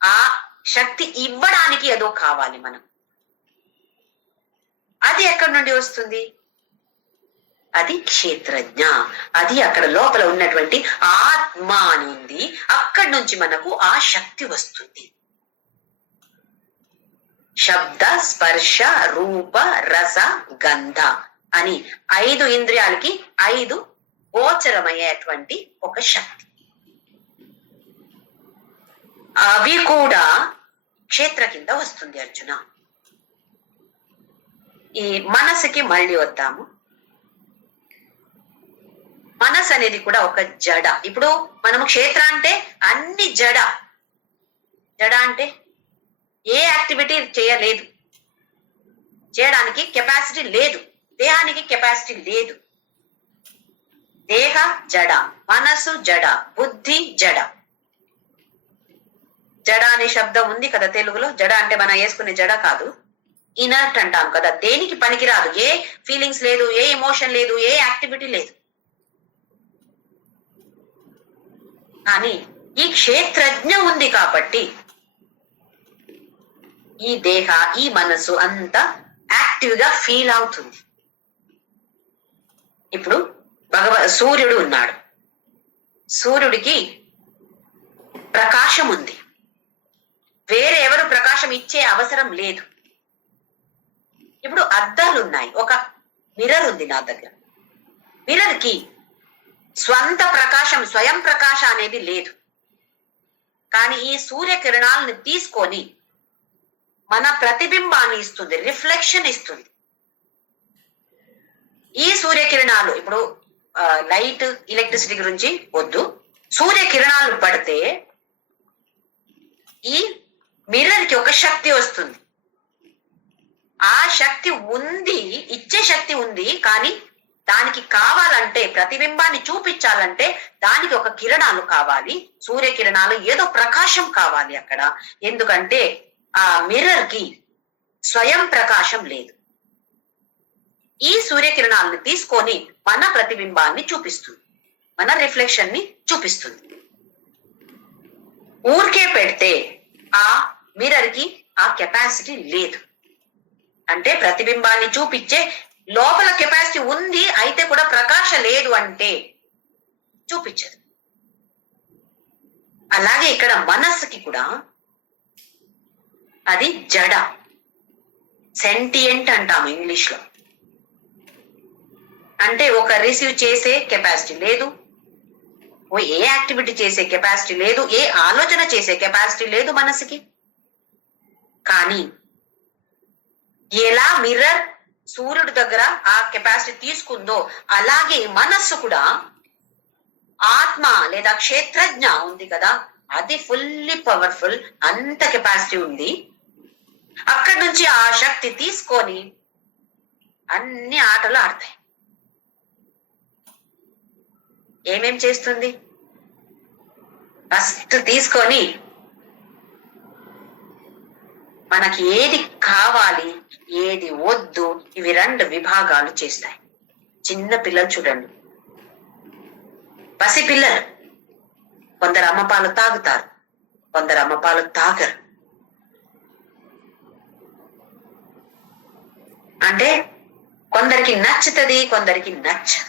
ఆ శక్తి ఇవ్వడానికి ఏదో కావాలి మనం. అది ఎక్కడి నుండి వస్తుంది? అది క్షేత్రజ్ఞ. అది అక్కడ లోపల ఉన్నటువంటి ఆత్మ అని ఉంది, అక్కడి నుంచి మనకు ఆ శక్తి వస్తుంది. శబ్ద, స్పర్శ, రూప, రస, గంధ అని 5 ఇంద్రియాలకి 5 గోచరమయ్యేటువంటి ఒక శక్తి. అవి కూడా క్షేత్ర కింద వస్తుంది అర్జున. ఈ మనసుకి మళ్ళీ వద్దాము. మనసు అనేది కూడా ఒక జడ. ఇప్పుడు మనము క్షేత్ర అంటే అన్ని జడ. జడ అంటే ఏ యాక్టివిటీ చేయలేదు, చేయడానికి కెపాసిటీ లేదు, దేహానికి కెపాసిటీ లేదు. దేహ జడ, మనసు జడ, బుద్ధి జడ. జడ అనే శబ్దం ఉంది కదా తెలుగులో. జడ అంటే మనం వేసుకునే జడ కాదు, ఇనర్ట్ అంటాం కదా. దేనికి పనికిరాదు, ఏ ఫీలింగ్స్ లేదు, ఏ ఎమోషన్ లేదు, ఏ యాక్టివిటీ లేదు. కానీ ఈ క్షేత్రజ్ఞ ఉంది కాబట్టి ఈ దేహ, ఈ మనసు అంతా యాక్టివ్ గా ఫీల్ అవుతుంది. ఇప్పుడు సూర్యుడు ఉన్నాడు, సూర్యుడికి ప్రకాశం ఉంది, వేరే ఎవరు ప్రకాశం ఇచ్చే అవసరం లేదు. ఇప్పుడు అద్దాలు ఉన్నాయి, ఒక మిర్రర్ ఉంది నా దగ్గర. మిర్రర్ కి స్వంత ప్రకాశం, స్వయం ప్రకాశం అనేది లేదు. కానీ ఈ సూర్యకిరణాలను తీసుకొని మన ప్రతిబింబాన్ని ఇస్తుంది, రిఫ్లెక్షన్ ఇస్తుంది. ఈ సూర్యకిరణాలు, ఇప్పుడు లైట్, ఎలక్ట్రిసిటీ గురించి వద్దు, సూర్యకిరణాలు పడితే ఈ మిర్రర్ కి ఒక శక్తి వస్తుంది. ఆ శక్తి ఉంది, ఇచ్చే శక్తి ఉంది. కానీ దానికి కావాలంటే, ప్రతిబింబాన్ని చూపించాలంటే దానికి ఒక కిరణాలు కావాలి, సూర్యకిరణాలు, ఏదో ప్రకాశం కావాలి అక్కడ. ఎందుకంటే ఆ మిర్రర్ కి స్వయం ప్రకాశం లేదు. ఈ సూర్యకిరణాలను తీసుకొని మన ప్రతిబింబాన్ని చూపిస్తుంది, మన రిఫ్లెక్షన్ ని చూపిస్తుంది. ఊరికే పెడితే ఆ మిర్రర్ కి ఆ కెపాసిటీ లేదు. అంటే ప్రతిబింబాన్ని చూపించే లోపల కెపాసిటీ ఉంది, అయితే కూడా ప్రకాశం లేదు అంటే చూపించదు. అలాగే ఇక్కడ మనస్సుకి కూడా అది జడ, సెంటియంట్ అంటాము ఇంగ్లీష్ లో. అంటే ఒక రిసీవ్ చేసే కెపాసిటీ లేదు, ఓ ఏ యాక్టివిటీ చేసే కెపాసిటీ లేదు, ఏ ఆలోచన చేసే కెపాసిటీ లేదు మనసుకి. కానీ ఎలా మిర్రర్ సూర్యుడి దగ్గర ఆ కెపాసిటీ తీసుకుందో, అలాగే మనస్సు కూడా ఆత్మ లేదా క్షేత్రజ్ఞ ఉంది కదా, అది ఫుల్లీ పవర్ఫుల్, అంత కెపాసిటీ ఉంది. అక్కడి నుంచి ఆ శక్తి తీసుకొని అన్ని ఆటలు ఆడతాయి. ఏమేం చేస్తుంది? ఫస్ట్ తీసుకొని మనకి ఏది కావాలి, ఏది వద్దు, ఇవి 2 విభాగాలు చేస్తాయి. చిన్న పిల్లలు చూడండి, పసి పిల్లలు, కొందరు అమ్మపాలు తాగుతారు, కొందరు అమ్మపాలు తాగరు. అంటే కొందరికి నచ్చుతుంది, కొందరికి నచ్చదు.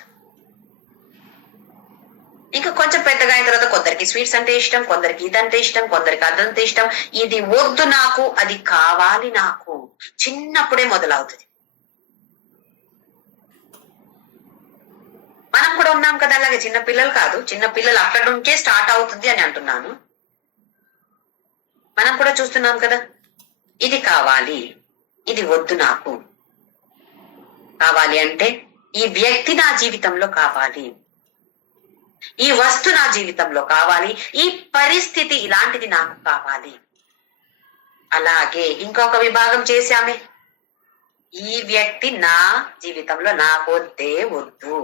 ఇంకా కొంచెం పెద్దగా అయిన తర్వాత కొందరికి స్వీట్స్ అంటే ఇష్టం, కొందరికి ఇదంటే ఇష్టం, కొందరికి అదంటే ఇష్టం. ఇది వద్దు నాకు, అది కావాలి నాకు. చిన్నప్పుడే మొదలవుతుంది. మనం కూడా ఉన్నాం కదా అలాగే. చిన్న పిల్లలు కాదు, చిన్న పిల్లలు అక్కడి నుంచే స్టార్ట్ అవుతుంది అని అంటున్నాను. మనం కూడా చూస్తున్నాం కదా, ఇది కావాలి, ఇది వద్దు నాకు. కావాలి అంటే ఈ వ్యక్తి నా జీవితంలో కావాలి, ఈ వస్తు నా జీవితంలో కావాలి, ఈ పరిస్థితి ఇలాంటిది నాకు కావాలి. అలాగే ఇంకొక విభాగం చేశామే, ఈ వ్యక్తి నా జీవితంలో నాకు వద్దే వద్దు,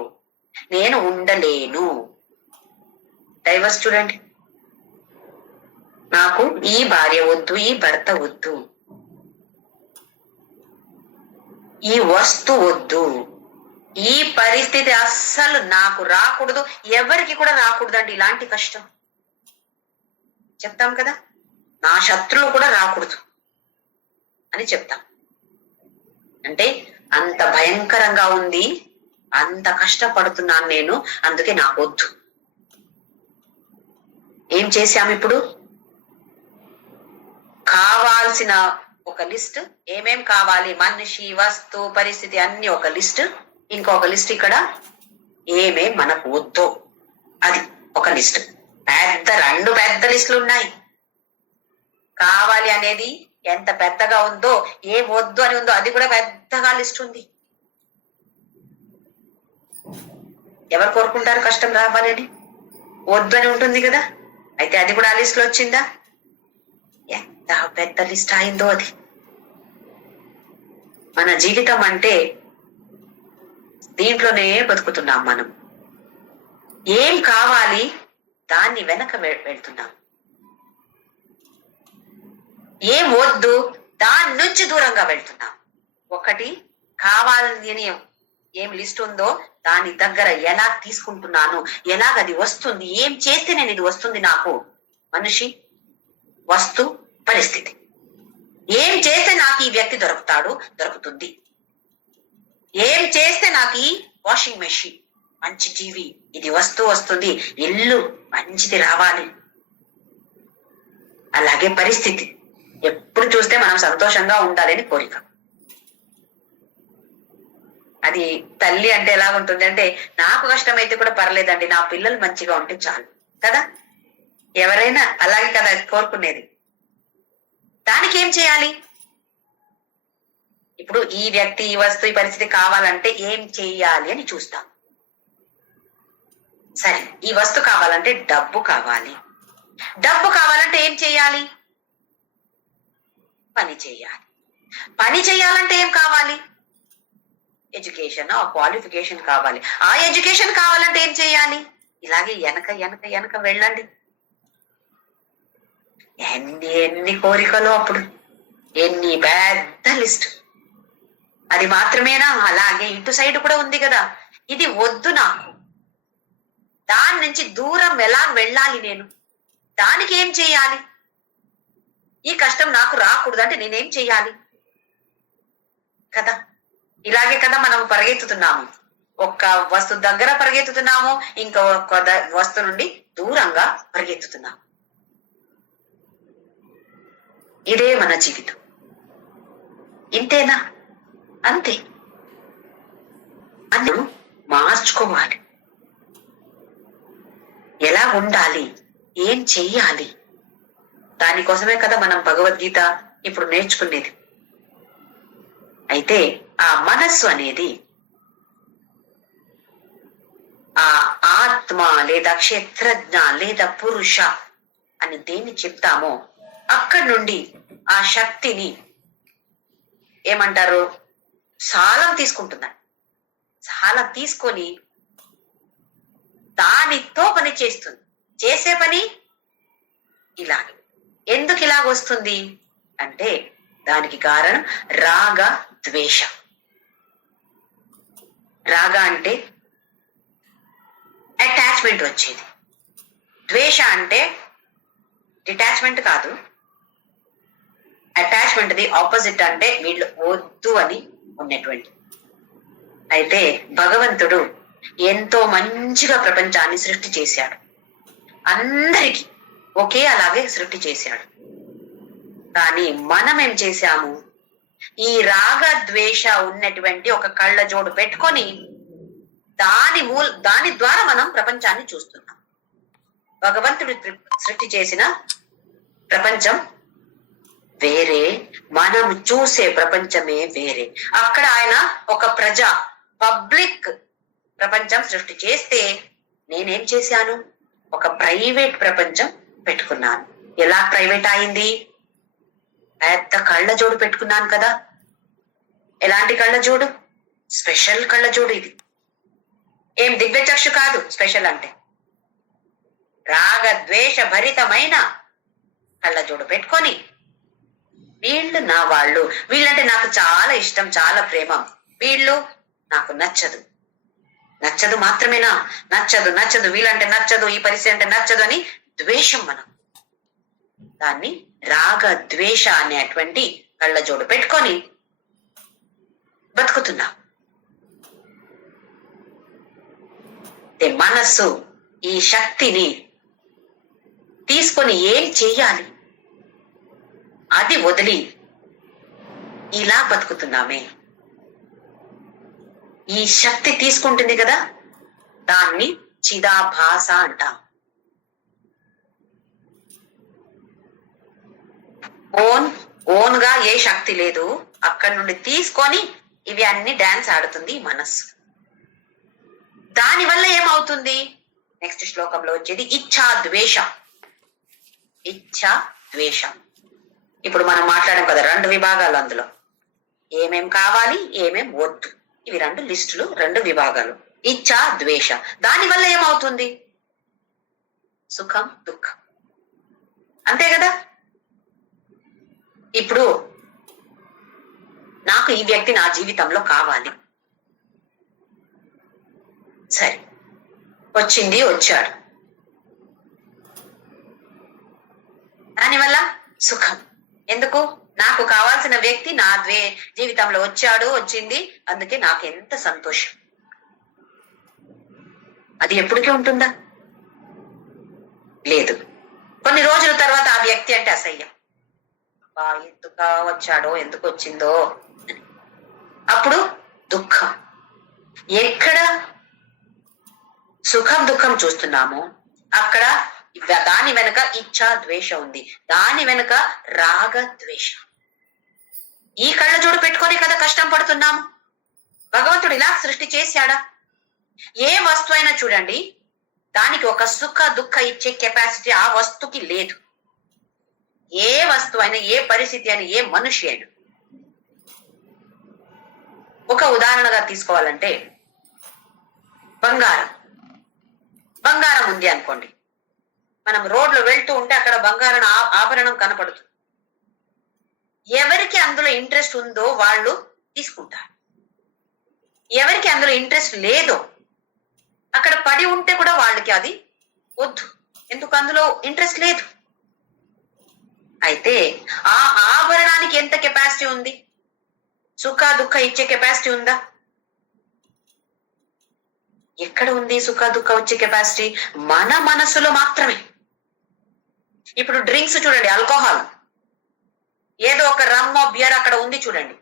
నేను ఉండలేను. డైవర్స్ చూడండి, నాకు ఈ భార్య వద్దు, ఈ భర్త వద్దు, ఈ వస్తు వద్దు, ఈ పరిస్థితి అస్సలు నాకు రాకూడదు, ఎవరికి కూడా రాకూడదండి ఇలాంటి కష్టం. చెప్తాం కదా, నా శత్రువులు కూడా రాకూడదు అని చెప్తాం. అంటే అంత భయంకరంగా ఉంది, అంత కష్టపడుతున్నాను నేను, అందుకే నాకు వద్దు. ఏం చేశాము ఇప్పుడు? కావాల్సిన ఒక లిస్ట్, ఏమేం కావాలి, మనిషి, వస్తు, పరిస్థితి అన్ని ఒక లిస్ట్. ఇంకొక లిస్ట్ ఇక్కడ ఏమేం మనకు వద్దో అది ఒక లిస్ట్. రెండు పెద్ద లిస్టులు ఉన్నాయి. కావాలి అనేది ఎంత పెద్దగా ఉందో, ఏం వద్దు అని ఉందో అది కూడా పెద్దగా లిస్ట్ ఉంది. ఎవరు కోరుకుంటారు కష్టం రావాలని? వద్దు అని ఉంటుంది కదా. అయితే అది కూడా ఆ లిస్ట్ లో వచ్చిందా? ఎంత పెద్ద లిస్ట్ అయిందో అది. మన జీవితం అంటే దీంట్లోనే బతుకుతున్నాం మనం. ఏం కావాలి దాన్ని వెనక వెళ్తున్నాం, ఏం వద్దు దాని నుంచి దూరంగా వెళ్తున్నాం. ఒకటి కావాలని ఏం లిస్ట్ ఉందో దాని దగ్గర ఎలా తీసుకుంటున్నాను, ఎలాగది వస్తుంది, ఏం చేస్తే నేను ఇది వస్తుంది నాకు, మనిషి, వస్తు, పరిస్థితి. ఏం చేస్తే నాకు ఈ వ్యక్తి దొరుకుతుంది, ఏం చేస్తే నాకు ఈ వాషింగ్ మెషిన్, మంచి టీవీ, ఇది వస్తుంది, ఇల్లు మంచిది రావాలి. అలాగే పరిస్థితి, ఎప్పుడు చూస్తే మనం సంతోషంగా ఉండాలని కోరిక. అది తల్లి అంటే ఎలా ఉంటుంది అంటే, నాకు కష్టమైతే కూడా పర్లేదండి, నా పిల్లలు మంచిగా ఉంటే చాలు కదా. ఎవరైనా అలాగే కదా కోరుకునేది. దానికి ఏం చేయాలి? ఇప్పుడు ఈ వ్యక్తి, ఈ వస్తువు, ఈ పరిస్థితి కావాలంటే ఏం చేయాలి అని చూస్తాం. సరే, ఈ వస్తువు కావాలంటే డబ్బు కావాలి. డబ్బు కావాలంటే ఏం చేయాలి? పని చేయాలి. పని చేయాలంటే ఏం కావాలి? ఎడ్యుకేషన్, క్వాలిఫికేషన్ కావాలి. ఆ ఎడ్యుకేషన్ కావాలంటే ఏం చేయాలి? ఇలాగే వెనక వెళ్ళండి. ఎన్ని కోరికలు అప్పుడు, ఎన్ని పెద్ద లిస్ట్. అది మాత్రమేనా? అలాగే ఇటు సైడ్ కూడా ఉంది కదా, ఇది వద్దు నాకు, దాని నుంచి దూరం ఎలా వెళ్ళాలి నేను, దానికి ఏం చేయాలి? ఈ కష్టం నాకు రాకూడదు అంటే నేనేం చెయ్యాలి కదా. ఇలాగే కదా మనం పరిగెత్తుతున్నాము. ఒక్క వస్తువు దగ్గర పరిగెత్తుతున్నాము, ఇంకొక వస్తువు నుండి దూరంగా పరిగెత్తుతున్నాము. ఇదే మన జీవితం. ఇంతేనా? అంతే. అందరూ మార్చుకోవాలి. ఎలా ఉండాలి, ఏం చెయ్యాలి, దానికోసమే కదా మనం భగవద్గీత ఇప్పుడు నేర్చుకునేది. అయితే ఆ మనస్సు అనేది ఆ ఆత్మ లేదా క్షేత్రజ్ఞ లేదా పురుష అని దేన్ని చెప్తామో అక్కడి నుండి ఆ శక్తిని ఏమంటారు, సాలం తీసుకుంటున్నాడు. సాలం తీసుకొని దానితో పని చేస్తుంది. చేసే పని ఇలా. ఎందుకు ఇలాగ వస్తుంది అంటే దానికి కారణం రాగ ద్వేష. రాగ అంటే అటాచ్మెంట్ వచ్చేది, ద్వేష అంటే డిటాచ్మెంట్ కాదు, అటాచ్మెంట్ ది ఆపోజిట్, అంటే వీళ్ళు వద్దు అని ఉన్నటువంటి. అయితే భగవంతుడు ఎంతో మంచిగా ప్రపంచాన్ని సృష్టి చేశాడు, అందరికీ ఒకే అలాగే సృష్టి చేశాడు. కానీ మనం ఏం చేశాము, ఈ రాగ ద్వేష ఉన్నటువంటి ఒక కళ్ళ జోడు పెట్టుకొని దాని ద్వారా మనం ప్రపంచాన్ని చూస్తున్నాం. భగవంతుడు సృష్టి చేసిన ప్రపంచం వేరే, మనం చూసే ప్రపంచమే వేరే. అక్కడ ఆయన ఒక పబ్లిక్ ప్రపంచం సృష్టి చేస్తే నేనేం చేశాను, ఒక ప్రైవేట్ ప్రపంచం పెట్టుకున్నాను. ఎలా ప్రైవేట్ అయింది? పెద్ద కళ్ళజోడు పెట్టుకున్నాను కదా. ఎలాంటి కళ్ళజోడు? స్పెషల్ కళ్ళజోడు ఇది. ఏం దివ్యచక్షు కాదు స్పెషల్ అంటే. రాగ ద్వేష భరితమైన కళ్ళజోడు పెట్టుకొని, వీళ్ళు నా వాళ్ళు, వీళ్ళంటే నాకు చాలా ఇష్టం, చాలా ప్రేమ, వీళ్ళు నాకు నచ్చదు. నచ్చదు మాత్రమేనా? నచ్చదు నచ్చదు, వీళ్ళంటే నచ్చదు, ఈ పరిస్థితి అంటే నచ్చదు అని ద్వేషం. మనం దాన్ని రాగ ద్వేష అనేటువంటి కళ్ళజోడు పెట్టుకొని బతుకుతున్నా. మనస్సు ఈ శక్తిని తీసుకొని ఏం చెయ్యాలి? అది వదిలి ఇలా బతుకుతున్నామే. ఈ శక్తి తీసుకుంటుంది కదా, దాన్ని చిదాభాస అంటాం. ఓన్ గా ఏ శక్తి లేదు, అక్కడి నుండి తీసుకొని ఇవి అన్ని డాన్స్ ఆడుతుంది మనస్సు. దానివల్ల ఏమవుతుంది? నెక్స్ట్ శ్లోకంలో వచ్చేది ఇచ్ఛా ద్వేష. ఇచ్ఛా ద్వేష. ఇప్పుడు మనం మాట్లాడాం కదా 2 విభాగాలు. అందులో ఏమేం కావాలి, ఏమేం వద్దు, ఇవి 2 లిస్టులు, 2 విభాగాలు. ఇచ్ఛా ద్వేష. దానివల్ల ఏమవుతుంది? సుఖం దుఃఖం. అంతే కదా. ఇప్పుడు నాకు ఈ వ్యక్తి నా జీవితంలో కావాలి, సరే వచ్చింది, వచ్చాడు, దానివల్ల సుఖం. ఎందుకు? నాకు కావాల్సిన వ్యక్తి నా జీవితంలో వచ్చాడు, వచ్చింది, అందుకే నాకు ఎంత సంతోషం. అది ఎప్పటికీ ఉంటుందా? లేదు. కొన్ని రోజుల తర్వాత ఆ వ్యక్తి అంటే అసహ్యం. ఎందుకు వచ్చాడో, ఎందుకు వచ్చిందో, అప్పుడు దుఃఖం. ఎక్కడ సుఖం దుఃఖం చూస్తున్నామో అక్కడ దాని వెనుక ఇచ్ఛా ద్వేష ఉంది, దాని వెనుక రాగ ద్వేష. ఈ కళ్ళజోడు పెట్టుకొని కదా కష్టం పడుతున్నాము. భగవంతుడు ఇలా సృష్టి చేశాడా? ఏ వస్తువు అయినా చూడండి, దానికి ఒక సుఖ దుఃఖ ఇచ్చే కెపాసిటీ ఆ వస్తువుకి లేదు. ఏ వస్తువు అయినా, ఏ పరిస్థితి అయినా, ఏ మనిషి అయినా. ఒక ఉదాహరణగా తీసుకోవాలంటే బంగారం. బంగారం ఉంది అనుకోండి, మనం రోడ్లో వెళ్తూ ఉంటే అక్కడ బంగారం ఆభరణం కనపడుతుంది. ఎవరికి అందులో ఇంట్రెస్ట్ ఉందో వాళ్ళు తీసుకుంటారు. ఎవరికి అందులో ఇంట్రెస్ట్ లేదో, అక్కడ పడి ఉంటే కూడా వాళ్ళకి అది వద్దు. ఎందుకు? అందులో ఇంట్రెస్ట్ లేదు. అయితే ఆ ఆభరణానికి ఎంత కెపాసిటీ ఉంది? సుఖ దుఃఖ ఇచ్చే కెపాసిటీ ఉందా? ఎక్కడ ఉంది సుఖ దుఃఖ వచ్చే కెపాసిటీ? మన మనసులో మాత్రమే. ఇప్పుడు డ్రింక్స్ చూడండి, ఆల్కహాల్, ఏదో ఒక రమ్మో బియర్ అక్కడ ఉంది చూడండి.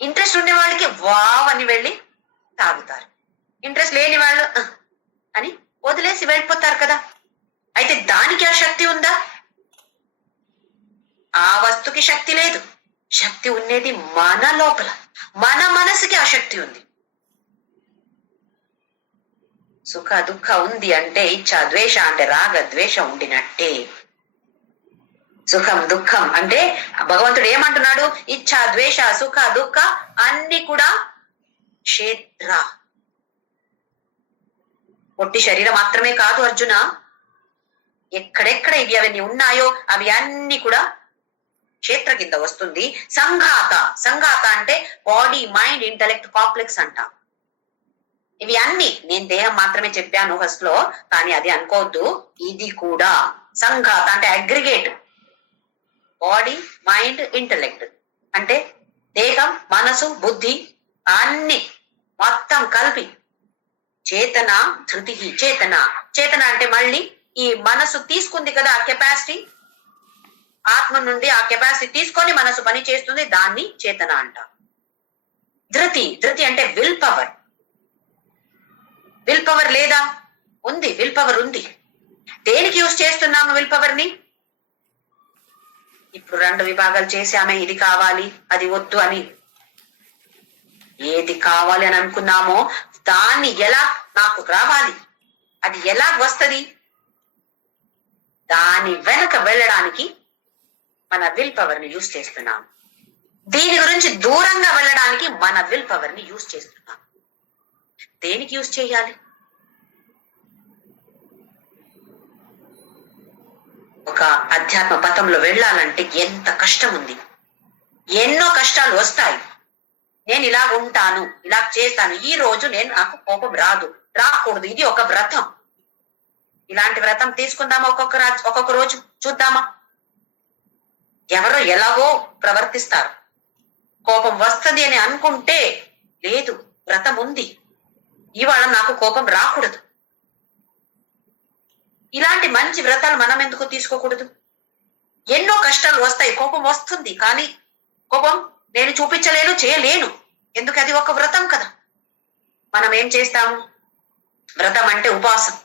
ఇంట్రెస్ట్ ఉండే వాళ్ళకి వావ్ అని వెళ్ళి తాగుతారు, ఇంట్రెస్ట్ లేని వాళ్ళు అని వదిలేసి వెళ్ళిపోతారు కదా. అయితే దానికి ఆ శక్తి ఉందా? ఆ వస్తుకి శక్తి లేదు. శక్తి ఉండేది మన లోపల, మన మనసుకి ఆ శక్తి ఉంది. సుఖ దుఃఖ ఉంది అంటే ఇచ్ఛా ద్వేష అంటే రాగ ద్వేష ఉండినట్టే. సుఖం దుఃఖం అంటే భగవంతుడు ఏమంటున్నాడు? ఇచ్ఛా ద్వేష సుఖ దుఃఖ అన్ని కూడా క్షేత్ర. ఒట్టి శరీరం మాత్రమే కాదు అర్జున, ఎక్కడెక్కడ ఇవి అవన్నీ ఉన్నాయో అవి అన్ని కూడా క్షేత్ర కింద వస్తుంది. సంఘాత. సంఘాత అంటే బాడీ, మైండ్, ఇంటలెక్ట్ కాంప్లెక్స్ అంటాం. ఇవి అన్ని నేను దేహం మాత్రమే చెప్పాను ఫస్ట్ లో, కానీ అది అనుకోవద్దు. ఇది కూడా సంఘాత అంటే అగ్రిగేట్. బాడీ, మైండ్, ఇంటలెక్ట్ అంటే దేహం, మనసు, బుద్ధి అన్ని మొత్తం కలిపి చేతన, ధృతి. చేతన. చేతన అంటే మళ్ళీ ఈ మనసు తీసుకుంది కదా ఆ కెపాసిటీ, ఆత్మ నుండి ఆ కెపాసిటీ తీసుకొని మనసు పని చేస్తుంది, దాన్ని చేతన అంటాం. ధృతి. ధృతి అంటే విల్ పవర్. విల్ పవర్ లేదా? ఉంది, విల్ పవర్ ఉంది. దేనికి యూజ్ చేస్తున్నాము విల్ పవర్ ని? ఇప్పుడు 2 విభాగాలు చేసామే, ఇది కావాలి అది వద్దు అని. ఏది కావాలి అని అనుకున్నామో దాన్ని ఎలా నాకు రావాలి, అది ఎలా వస్తుంది, దాని వెనక వెళ్ళడానికి మన విల్ పవర్ ని యూజ్ చేస్తున్నాం. దీని గురించి దూరంగా వెళ్ళడానికి మన విల్ పవర్ ని యూజ్ చేస్తున్నాం. దేనికి యూజ్ చేయాలి? ఒక అధ్యాత్మ పథంలో వెళ్ళాలంటే ఎంత కష్టం ఉంది, ఎన్నో కష్టాలు వస్తాయి. నేను ఇలా ఉంటాను, ఇలా చేస్తాను, ఈ రోజు నాకు కోపం రాకూడదు, ఇది ఒక వ్రతం. ఇలాంటి వ్రతం తీసుకుందామా? ఒక్కొక్క రోజు చూద్దామా? ఎవరో ఎలాగో ప్రవర్తిస్తారు. కోపం వస్తుంది అని అనుకుంటే లేదు, వ్రతం ఉంది, ఇవాళ నాకు కోపం రాకూడదు. ఇలాంటి మంచి వ్రతాలు మనం ఎందుకు తీసుకోకూడదు? ఎన్నో కష్టాలు వస్తాయి, కోపం వస్తుంది, కానీ కోపం నేను చూపించలేను, చేయలేను. ఎందుకు? అది ఒక వ్రతం కదా. మనం ఏం చేస్తాము? వ్రతం అంటే ఉపవాసం.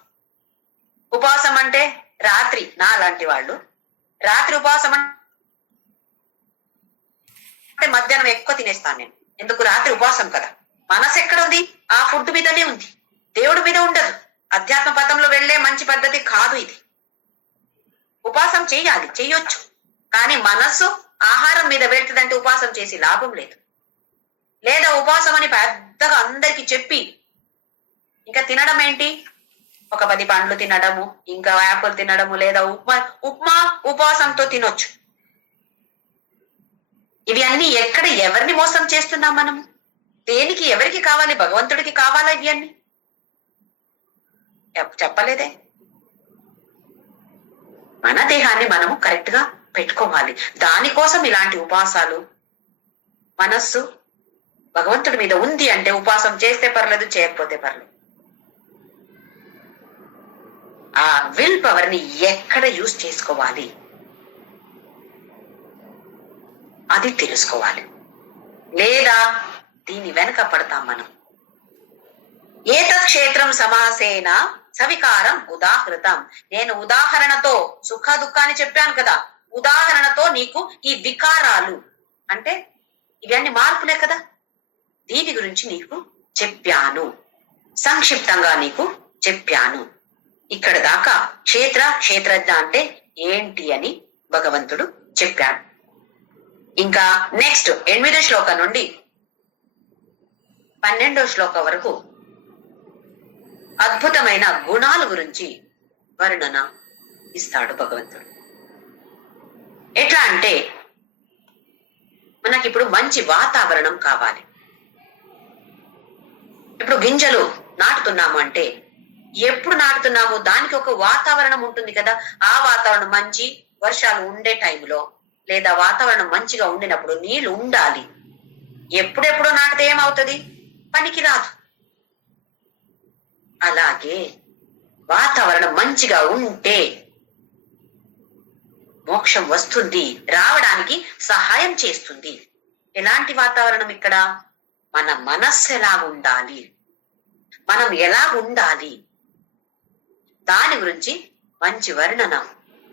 ఉపవాసం అంటే రాత్రి, నా లాంటి వాళ్ళు రాత్రి ఉపవాసం అంటే మధ్యాహ్నం ఎక్కువ తినేస్తాను నేను. ఎందుకు? రాత్రి ఉపవాసం కదా. మనసు ఎక్కడ ఉంది? ఆ ఫుడ్ మీదనే ఉంది, దేవుడి మీద ఉండదు. అధ్యాత్మ పథంలో వెళ్లే మంచి పద్ధతి కాదు ఇది. ఉపవాసం చేయాలి, చెయ్యొచ్చు, కానీ మనస్సు ఆహారం మీద వెళ్తుందంటే ఉపవాసం చేసి లాభం లేదు. లేదా ఉపవాసం అని పెద్దగా అందరికి చెప్పి ఇంకా తినడం ఏంటి? ఒక 10 పండ్లు తినడము, ఇంకా యాపిల్ తినడము, లేదా ఉప్మా ఉపవాసంతో తినొచ్చు. ఇవి అన్ని ఎక్కడ ఎవరిని మోసం చేస్తున్నాం మనం? దేనికి? ఎవరికి కావాలి? భగవంతుడికి కావాలా ఇవి అన్ని? చెప్పలేదే. మన దేహాన్ని మనము కరెక్ట్ గా పెట్టుకోవాలి. దానికోసం ఇలాంటి ఉపవాసాలు. మనస్సు భగవంతుడి మీద ఉంది అంటే ఉపవాసం చేస్తే పర్లేదు, చేయకపోతే పర్లేదు. ఆ విల్ పవర్ ని ఎక్కడ యూజ్ చేసుకోవాలి అది తెలుసుకోవాలి. లేదా దీని వెనక పడతాం మనం. ఏతత్ క్షేత్రం సమాసేన సవికారం ఉదాహృతం. నేను ఉదాహరణతో సుఖ దుఃఖాన్ని చెప్పాను కదా, ఉదాహరణతో నీకు ఈ వికారాలు అంటే ఇవన్నీ మార్పులే కదా, దీని గురించి నీకు చెప్పాను, సంక్షిప్తంగా నీకు చెప్పాను. ఇక్కడ దాకా క్షేత్రజ్ఞ అంటే ఏంటి అని భగవంతుడు చెప్పాడు. ఇంకా నెక్స్ట్ 8వ శ్లోకం నుండి 12వ శ్లోకం వరకు అద్భుతమైన గుణాల గురించి వర్ణన ఇస్తాడు భగవంతుడు. ఎట్లా అంటే మనకిప్పుడు మంచి వాతావరణం కావాలి. ఇప్పుడు గింజలు నాటుతున్నాము అంటే ఎప్పుడు నాటుతున్నాము? దానికి ఒక వాతావరణం ఉంటుంది కదా. ఆ వాతావరణం మంచి వర్షాలు ఉండే టైంలో, లేదా వాతావరణం మంచిగా ఉండినప్పుడు నీళ్లు ఉండాలి. ఎప్పుడెప్పుడు నాటితే ఏమవుతుంది? పనికి రాదు. అలాగే వాతావరణం మంచిగా ఉంటే మోక్షం వస్తుంది, రావడానికి సహాయం చేస్తుంది. ఎలాంటి వాతావరణం ఇక్కడ? మన మనస్సు ఎలా ఉండాలి, మనం ఎలా ఉండాలి, దాని గురించి మంచి వర్ణన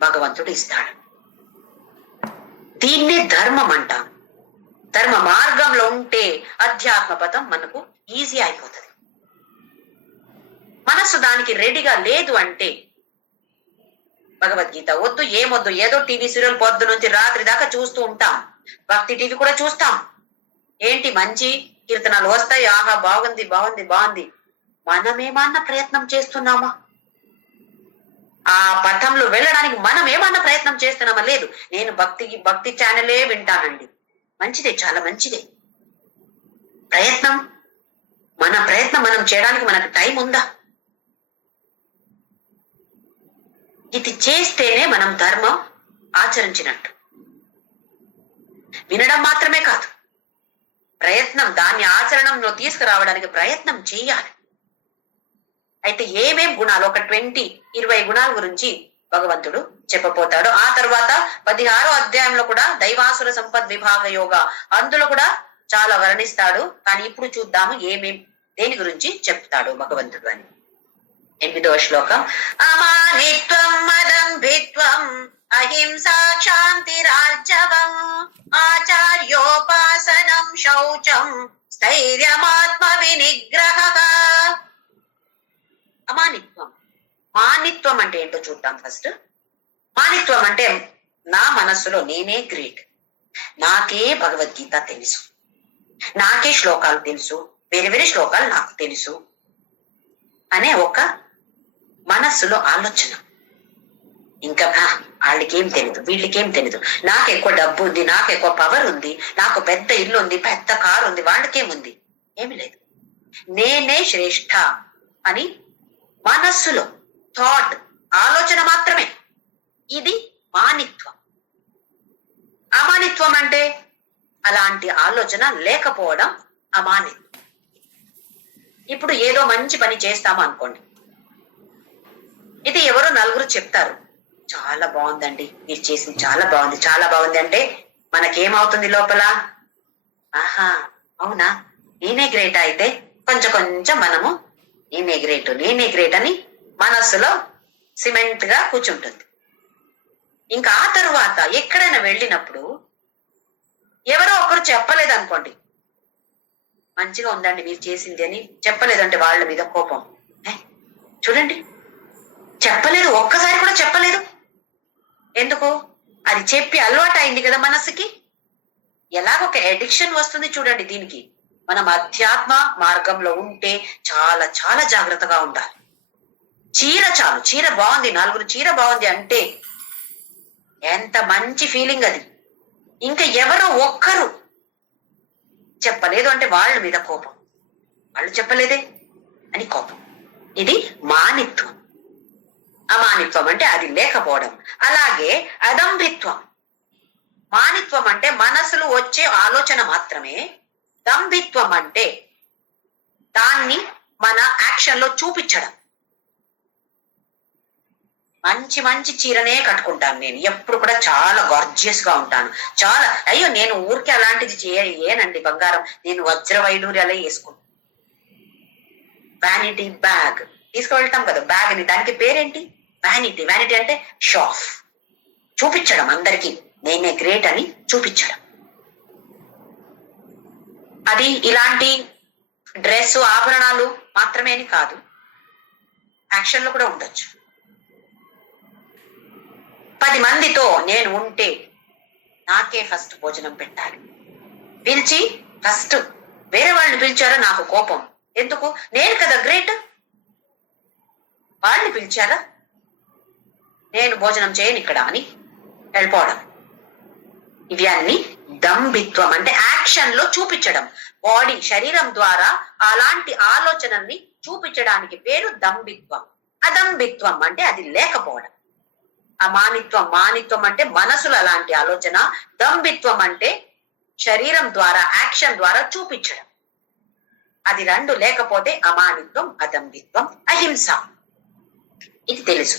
భగవంతుడు ఇస్తాడు. దీన్నే ధర్మం అంటాం. ధర్మ మార్గంలో ఉంటే అధ్యాత్మ పథం మనకు ఈజీ అయిపోతుంది. మనస్సు దానికి రెడీగా లేదు అంటే భగవద్గీత వద్దు, ఏమొద్దు, ఏదో టీవీ సీరియల్ పొద్దు నుంచి రాత్రి దాకా చూస్తూ ఉంటాం. భక్తి టీవీ కూడా చూస్తాం. ఏంటి మంచి కీర్తనాలు వస్తాయి, ఆహా బాగుంది బాగుంది బాగుంది. మనమేమన్నా ప్రయత్నం చేస్తున్నామా? ఆ పథంలో వెళ్ళడానికి మనం ఏమన్నా ప్రయత్నం చేస్తున్నామా? లేదు. నేను భక్తి ఛానలే వింటానండి. మంచిదే, చాలా మంచిదే. మన ప్రయత్నం మనం చేయడానికి మనకు టైం ఉందా? ఇది చేస్తేనే మనం ధర్మం ఆచరించినట్టు. వినడం మాత్రమే కాదు, ప్రయత్నం, దాన్ని ఆచరణంలో తీసుకురావడానికి ప్రయత్నం చేయాలి. అయితే ఏమేం గుణాలు, ఒక 20 గుణాల గురించి భగవంతుడు చెప్పబోతాడు. ఆ తర్వాత 16వ అధ్యాయంలో కూడా దైవాసుర సంపద్ విభాగ యోగ, అందులో కూడా చాలా వర్ణిస్తాడు. కానీ ఇప్పుడు చూద్దాము దేని గురించి చెప్తాడు భగవంతుడు అని. 8వ శ్లోకం. అమానిత్వం మదంభిత్వం అహింసా శాంతి రాజ్యవం ఆచార్యోపాసనం శౌచం స్థైర్యమాత్మ వినిగ్రహః. అమానిత్వం, మానిత్వం అంటే ఏంటో చూద్దాం ఫస్ట్. మానిత్వం అంటే నా మనస్సులో నేనే గ్రేట్, నాకే భగవద్గీత తెలుసు, నాకే శ్లోకాలు తెలుసు, వేరే వేరే శ్లోకాలు నాకు తెలుసు అనే ఒక మనస్సులో ఆలోచన. ఇంకా వాళ్ళకేం తెలియదు, వీళ్ళకేం తెలియదు, నాకు ఎక్కువ డబ్బు ఉంది, నాకు ఎక్కువ పవర్ ఉంది, నాకు పెద్ద ఇల్లు ఉంది, పెద్ద కారు ఉంది, వాళ్ళకేముంది, ఏమి లేదు, నేనే శ్రేష్ఠ అని మనస్సులో థాట్, ఆలోచన మాత్రమే. ఇది మానిత్వం. అమానిత్వం అంటే అలాంటి ఆలోచన లేకపోవడం అమానిత్వం. ఇప్పుడు ఏదో మంచి పని చేస్తాము అనుకోండి, ఇది ఎవరో నలుగురు చెప్తారు, చాలా బాగుందండి మీరు చేసింది, చాలా బాగుంది, చాలా బాగుంది అంటే మనకేమవుతుంది లోపల, ఆహా అవునా నేనే గ్రేట్, అయితే కొంచెం కొంచెం మనము నేనే గ్రేట్ అని మనస్సులో సిమెంట్ గా కూర్చుంటుంది. ఇంకా ఆ తరువాత ఎక్కడైనా వెళ్ళినప్పుడు ఎవరో ఒకరు చెప్పలేదు అనుకోండి, మంచిగా ఉందండి మీరు చేసింది అని చెప్పలేదంటే వాళ్ళ మీద కోపం. చూడండి, చెప్పలేదు, ఒక్కసారి కూడా చెప్పలేదు. ఎందుకు? అది చెప్పి అలవాటు అయింది కదా మనసుకి. ఎలాగొక ఎడిక్షన్ వస్తుంది చూడండి దీనికి. మనం అధ్యాత్మ మార్గంలో ఉంటే చాలా చాలా జాగ్రత్తగా ఉండాలి. చీర బాగుంది, నలుగురు చీర బాగుంది అంటే ఎంత మంచి ఫీలింగ్ అది. ఇంకా ఎవరో ఒక్కరు చెప్పలేదు అంటే వాళ్ళ మీద కోపం, వాళ్ళు చెప్పలేదే అని కోపం. ఇది మానిత్వం. అమానిత్వం అంటే అది లేకపోవడం. అలాగే అదంభిత్వం. మానిత్వం అంటే మనసులో వచ్చే ఆలోచన మాత్రమే. దంభిత్వం అంటే దాన్ని మన యాక్షన్ లో చూపించడం. మంచి మంచి చీరనే కట్టుకుంటాను నేను, ఎప్పుడు కూడా చాలా గార్జియస్ గా ఉంటాను, చాలా అయ్యో నేను ఊరికే అలాంటిది ఏనండి బంగారం, నేను వజ్ర వైడూర్యాలే వేసుకుంటాను. వ్యానిటీ బ్యాగ్ తీసుకువెళ్తాం కదా బ్యాగ్ ని, దానికి పేరేంటి? వ్యానిటీ. వ్యానిటీ అంటే షాఫ్, చూపించడం, అందరికీ నేనే గ్రేట్ అని చూపించడం. అది ఇలాంటి డ్రెస్ ఆభరణాలు మాత్రమే అని కాదు, యాక్షన్ లో కూడా ఉండొచ్చు. 10 మందితో నేను ఉంటే నాకే ఫస్ట్ భోజనం పెట్టాలి, పిలిచి ఫస్ట్ వేరే వాళ్ళని పిలిచారా నాకు కోపం. ఎందుకు? నేను కదా గ్రేట్, వాళ్ళని పిలిచారా నేను భోజనం చేయను ఇక్కడ అని వెళ్ళిపోవడం. ఇవి అన్ని దంభిత్వం. అంటే యాక్షన్ లో చూపించడం, బాడీ శరీరం ద్వారా అలాంటి ఆలోచనల్ని చూపించడానికి పేరు దంభిత్వం. అదంభిత్వం అంటే అది లేకపోవడం. అమానిత్వం, మానిత్వం అంటే మనసులో అలాంటి ఆలోచన. దంభిత్వం అంటే శరీరం ద్వారా యాక్షన్ ద్వారా చూపించడం. అది రెండు లేకపోతే అమానిత్వం, అదంభిత్వం. అహింస, ఇది తెలుసు.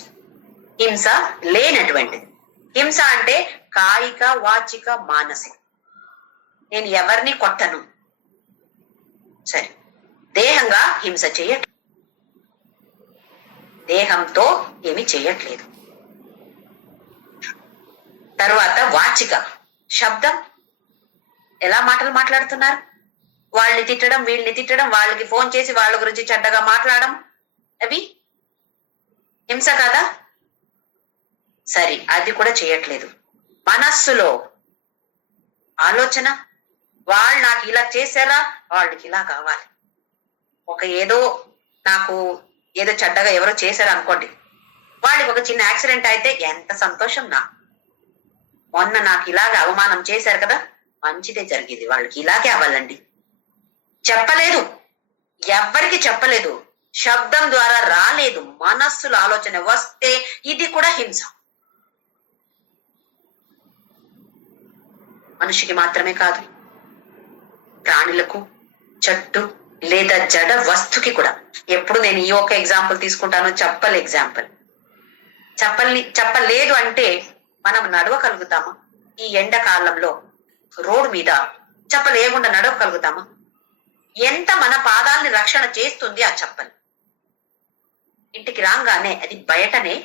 హింస లేనటువంటిది. హింస అంటే కాయిక, వాచిక, మానసిక. నేను ఎవరిని కొట్టను, సరే, దేహంగా హింస చేయట్లేదు, దేహంతో ఏమి చేయట్లేదు. తరువాత వాచిక, శబ్దం, ఎలా మాటలు మాట్లాడుతున్నారు, వాళ్ళని తిట్టడం, వీళ్ళని తిట్టడం, వాళ్ళకి ఫోన్ చేసి వాళ్ళ గురించి చెడ్డగా మాట్లాడడం, అవి హింస కదా. సరే, అది కూడా చేయట్లేదు. మనస్సులో ఆలోచన, వాళ్ళు నాకు ఇలా చేశారా, వాళ్ళకి ఇలా కావాలి. ఏదో నాకు ఏదో చెడ్డగా ఎవరో చేశారు అనుకోండి, వాళ్ళకి ఒక చిన్న యాక్సిడెంట్ అయితే ఎంత సంతోషం. మొన్న నాకు ఇలాగే అవమానం చేశారు కదా, మంచిదే జరిగింది, వాళ్ళకి ఇలాగే అవ్వాలండి. చెప్పలేదు, ఎవ్వరికి చెప్పలేదు, శబ్దం ద్వారా రాలేదు, మనస్సులో ఆలోచన వస్తే ఇది కూడా హింస. మనిషికి మాత్రమే కాదు, ప్రాణులకు, చెట్టు లేదా జడ వస్తుకి కూడా. ఎప్పుడు నేను ఈ ఒక ఎగ్జాంపుల్ తీసుకుంటాను, చెప్పల్ ఎగ్జాంపుల్. చెప్పలేదు అంటే మనం నడవగలుగుతామా? ఈ ఎండాకాలంలో రోడ్డు మీద చెప్పలేకుండా నడవగలుగుతామా? ఎంత మన పాదాలని రక్షణ చేస్తుంది ఆ చెప్పలు. ఇంటికి రాగానే అది బయటనే,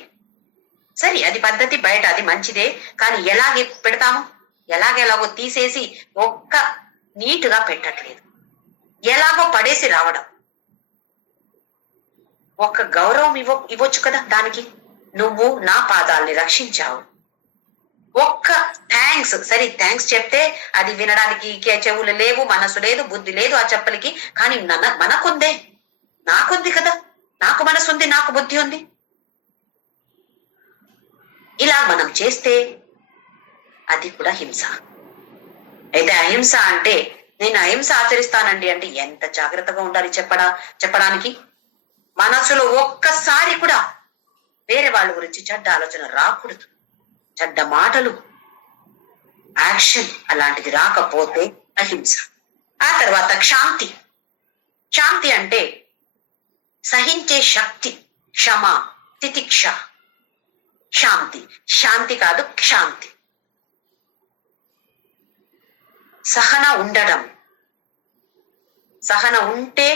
సరే అది పద్ధతి, బయట అది మంచిదే, కానీ ఎలాగే పెడతాము, ఎలాగో తీసేసి ఒక్క నీటుగా పెట్టట్లేదు, ఎలాగో పడేసి రావడం. ఒక్క గౌరవం ఇవ్వచ్చు కదా దానికి. నువ్వు నా పాదాల్ని రక్షించావు, ఒక్క థ్యాంక్స్, సరే థ్యాంక్స్ చెప్తే అది వినడానికి చెవులు లేవు, మనసు లేదు, బుద్ధి లేదు ఆ చెప్పలకి. కానీ మనకుందే, నాకుంది కదా, నాకు మనసు ఉంది, నాకు బుద్ధి ఉంది. ఇలా మనం చేస్తే అది కూడా హింస. అయితే అహింస అంటే నేను అహింస ఆచరిస్తానండి అంటే ఎంత జాగ్రత్తగా ఉండాలి చెప్పడానికి. మనసులో ఒక్కసారి కూడా వేరే వాళ్ళ గురించి చెడ్డ ఆలోచన రాకూడదు. చెడ్డ మాటలు, యాక్షన్ అలాంటిది రాకపోతే అహింస. ఆ తర్వాత క్షాంతి. శాంతి అంటే సహించే శక్తి, క్షమ, తితిక్ష. శాంతి, శాంతి కాదు క్షాంతి. సహన ఉండడం. సహన ఉంటే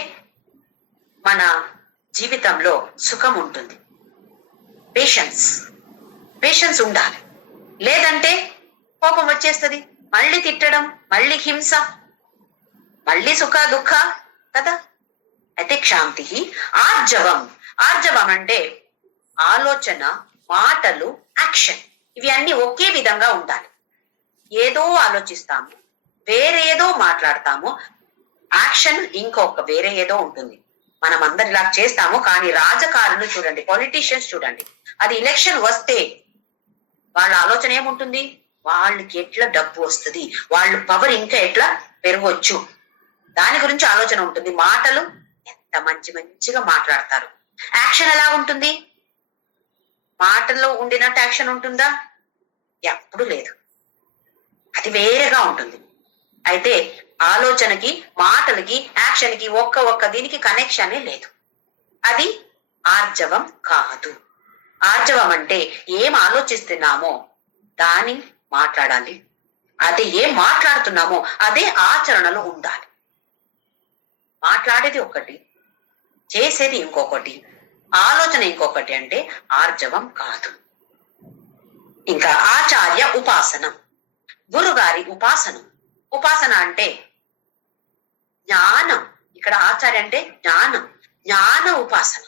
మన జీవితంలో సుఖం ఉంటుంది. పేషెన్స్ ఉండాలి. లేదంటే కోపం వచ్చేస్తుంది, మళ్ళీ తిట్టడం, మళ్ళీ హింస, మళ్ళీ సుఖ దుఃఖ కదా. అయితే క్షాంతి. ఆర్జవం అంటే ఆలోచన, మాటలు, యాక్షన్ ఇవి అన్ని ఒకే విధంగా ఉండాలి. ఏదో ఆలోచిస్తాము, వేరే ఏదో మాట్లాడతాము, యాక్షన్ ఇంకొక వేరే ఏదో ఉంటుంది. మనం అందరిలా చేస్తాము. కానీ రాజకారులు చూడండి, పొలిటీషియన్స్ చూడండి, అది ఎలక్షన్ వస్తే వాళ్ళ ఆలోచన ఏముంటుంది? వాళ్ళకి ఎట్లా డబ్బు వస్తుంది, వాళ్ళు పవర్ ఇంకా ఎట్లా పెరగొచ్చు, దాని గురించి ఆలోచన ఉంటుంది. మాటలు ఎంత మంచిగా మాట్లాడతారు. యాక్షన్ ఎలా ఉంటుంది? మాటల్లో ఉండినట్టు యాక్షన్ ఉంటుందా? ఎప్పుడు లేదు, అది వేరేగా ఉంటుంది. అయితే ఆలోచనకి, మాటలకి, యాక్షన్ కి ఒక్క దీనికి కనెక్షనే లేదు. అది ఆర్జవం కాదు. ఆర్జవం అంటే ఏం ఆలోచిస్తున్నామో దాన్ని మాట్లాడాలి, అదే ఏం మాట్లాడుతున్నామో అదే ఆచరణలో ఉండాలి. మాట్లాడేది ఒకటి, చేసేది ఇంకొకటి, ఆలోచన ఇంకొకటి అంటే ఆర్జవం కాదు. ఇంకా ఆచార్య ఉపాసనం, గురుగారి ఉపాసనం. ఉపాసన అంటే జ్ఞానం. ఇక్కడ ఆచార్య అంటే జ్ఞాన ఉపాసన.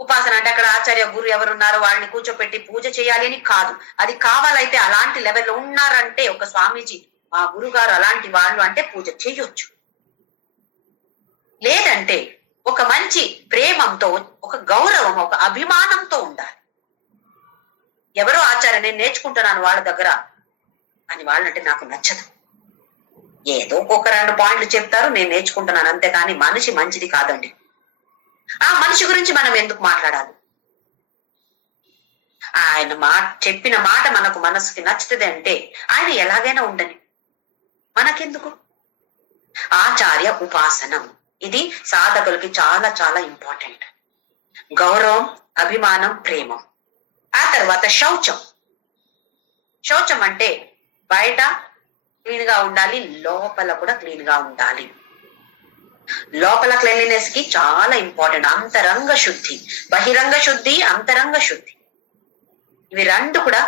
ఉపాసన అంటే అక్కడ ఆచార్య గురు ఎవరున్నారో వాళ్ళని కూర్చోపెట్టి పూజ చేయాలి అని కాదు. అది కావాలైతే అలాంటి లెవెల్లో ఉన్నారంటే ఒక స్వామీజీ, మా గురుగారు అలాంటి వాళ్ళు అంటే పూజ చేయొచ్చు. లేదంటే ఒక మంచి ప్రేమంతో, ఒక గౌరవం, ఒక అభిమానంతో ఉండాలి. ఎవరో ఆచార్య నేను నేర్చుకుంటున్నాను వాళ్ళ దగ్గర అని వాళ్ళంటే నాకు నచ్చదు. ఏదో ఒక 2 పాయింట్లు చెప్తారు, నేను నేర్చుకుంటున్నాను అంతే. కానీ మనిషి మంచిది కాదండి. ఆ మనిషి గురించి మనం ఎందుకు మాట్లాడాలి? ఆయన చెప్పిన మాట మనకు మనసుకి నచ్చుతుంది అంటే ఆయన ఎలాగైనా ఉండని, మనకెందుకు? ఆచార్య ఉపాసనం ఇది సాధకులకి చాలా చాలా ఇంపార్టెంట్. గౌరవం, అభిమానం, ప్రేమ. ఆ తర్వాత శౌచం అంటే బయట క్లీన్ గా ఉండాలి, లోపల కూడా క్లీన్ గా ఉండాలి. లోపల క్లీన్లీనెస్ కి చాలా ఇంపార్టెంట్. అంతరంగ శుద్ధి, బహిరంగ శుద్ధి, అంతరంగ శుద్ధి, ఇవి 2 కూడా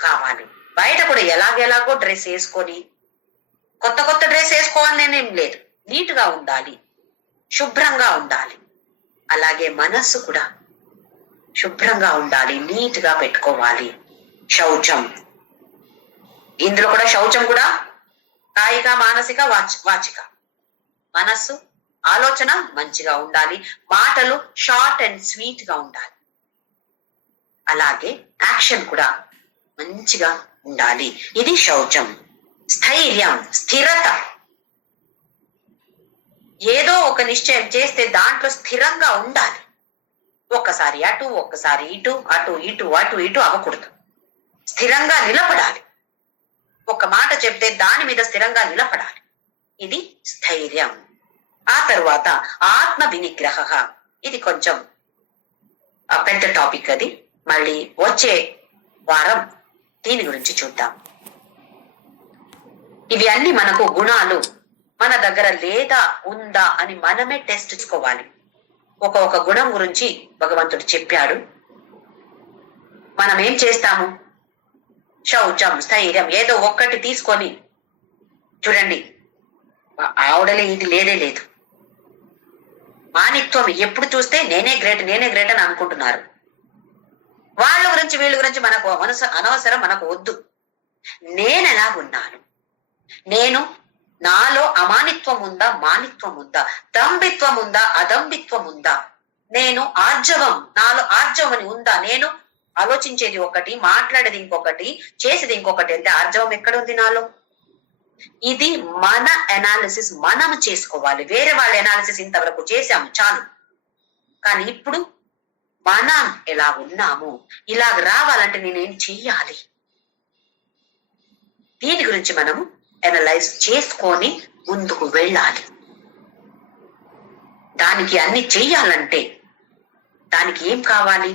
కావాలి. బయట కూడా ఎలాగెలాగో డ్రెస్ వేసుకొని కొత్త డ్రెస్ వేసుకోవాలని ఏం లేదు, నీట్ గా ఉండాలి, శుభ్రంగా ఉండాలి. అలాగే మనస్సు కూడా శుభ్రంగా ఉండాలి, నీట్ గా పెట్టుకోవాలి. శౌచం, ఇందులో కూడా శౌచం కూడా కాయిక, మానసిక, వాచిక. మనస్సు, ఆలోచన మంచిగా ఉండాలి, మాటలు షార్ట్ అండ్ స్వీట్ గా ఉండాలి. అలాగే యాక్షన్ కూడా మంచిగా ఉండాలి. ఇది శౌచం. స్థైర్యం, స్థిరత. ఏదో ఒక నిశ్చయం చేస్తే దాంట్లో స్థిరంగా ఉండాలి. ఒక్కసారి అటు, ఒక్కసారి ఇటు, అటు ఇటు అవ్వకూడదు. స్థిరంగా నిలబడాలి. ఒక మాట చెప్తే దాని మీద స్థిరంగా నిలబడాలి. ఇది స్థైర్యం. ఆ తరువాత ఆత్మ వినిగ్రహ. ఇది కొంచెం పెద్ద టాపిక్. అది మళ్ళీ వచ్చే వారం దీని గురించి చూద్దాం. ఇవి అన్ని మనకు గుణాలు మన దగ్గర లేదా ఉందా అని మనమే టెస్ట్ చేసుకోవాలి. ఒక గుణం గురించి భగవంతుడు చెప్పాడు. మనం ఏం చేస్తాము? శౌచం, స్థైర్యం ఏదో ఒక్కటి తీసుకొని చూడండి, ఆవిడలే ఇది లేదే లేదు. మానిత్వం ఎప్పుడు చూస్తే నేనే గ్రేట్ అని అనుకుంటున్నారు. వాళ్ళ గురించి వీళ్ళ గురించి మనకు అనవసరం, మనకు వద్దు. నేనెలాగున్నాను, నేను నాలో అమానిత్వం ఉందా, మానిత్వం ఉందా, దంభిత్వం ఉందా, అదంభిత్వం ఉందా, నేను ఆర్జవం, నాలో ఆర్జవం అని ఉందా, నేను ఆలోచించేది ఒకటి, మాట్లాడేది ఇంకొకటి, చేసేది ఇంకొకటి అంటే ఆర్జవం ఎక్కడ ఉంది నాలో? ఇది మన అనాలిసిస్ మనం చేసుకోవాలి. వేరే వాళ్ళ అనాలిసిస్ ఇంతవరకు చేశాము చాలు. కానీ ఇప్పుడు మనం ఎలా ఉన్నాము, ఇలాగ రావాలంటే నేనేం చెయ్యాలి, దీని గురించి మనము అనలైజ్ చేసుకొని ముందుకు వెళ్ళాలి. దానికి అన్ని చెయ్యాలంటే దానికి ఏం కావాలి?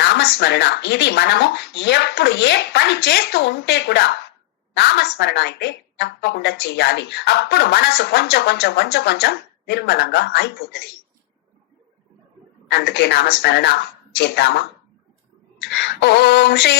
నామస్మరణ. ఇది మనము ఎప్పుడు ఏ పని చేస్తూ ఉంటే కూడా నామస్మరణ అయితే తప్పకుండా చెయ్యాలి. అప్పుడు మనసు కొంచెం కొంచెం కొంచెం కొంచెం నిర్మలంగా అయిపోతుంది. అందుకే నామస్మరణ చేద్దామా? ఓం శ్రీ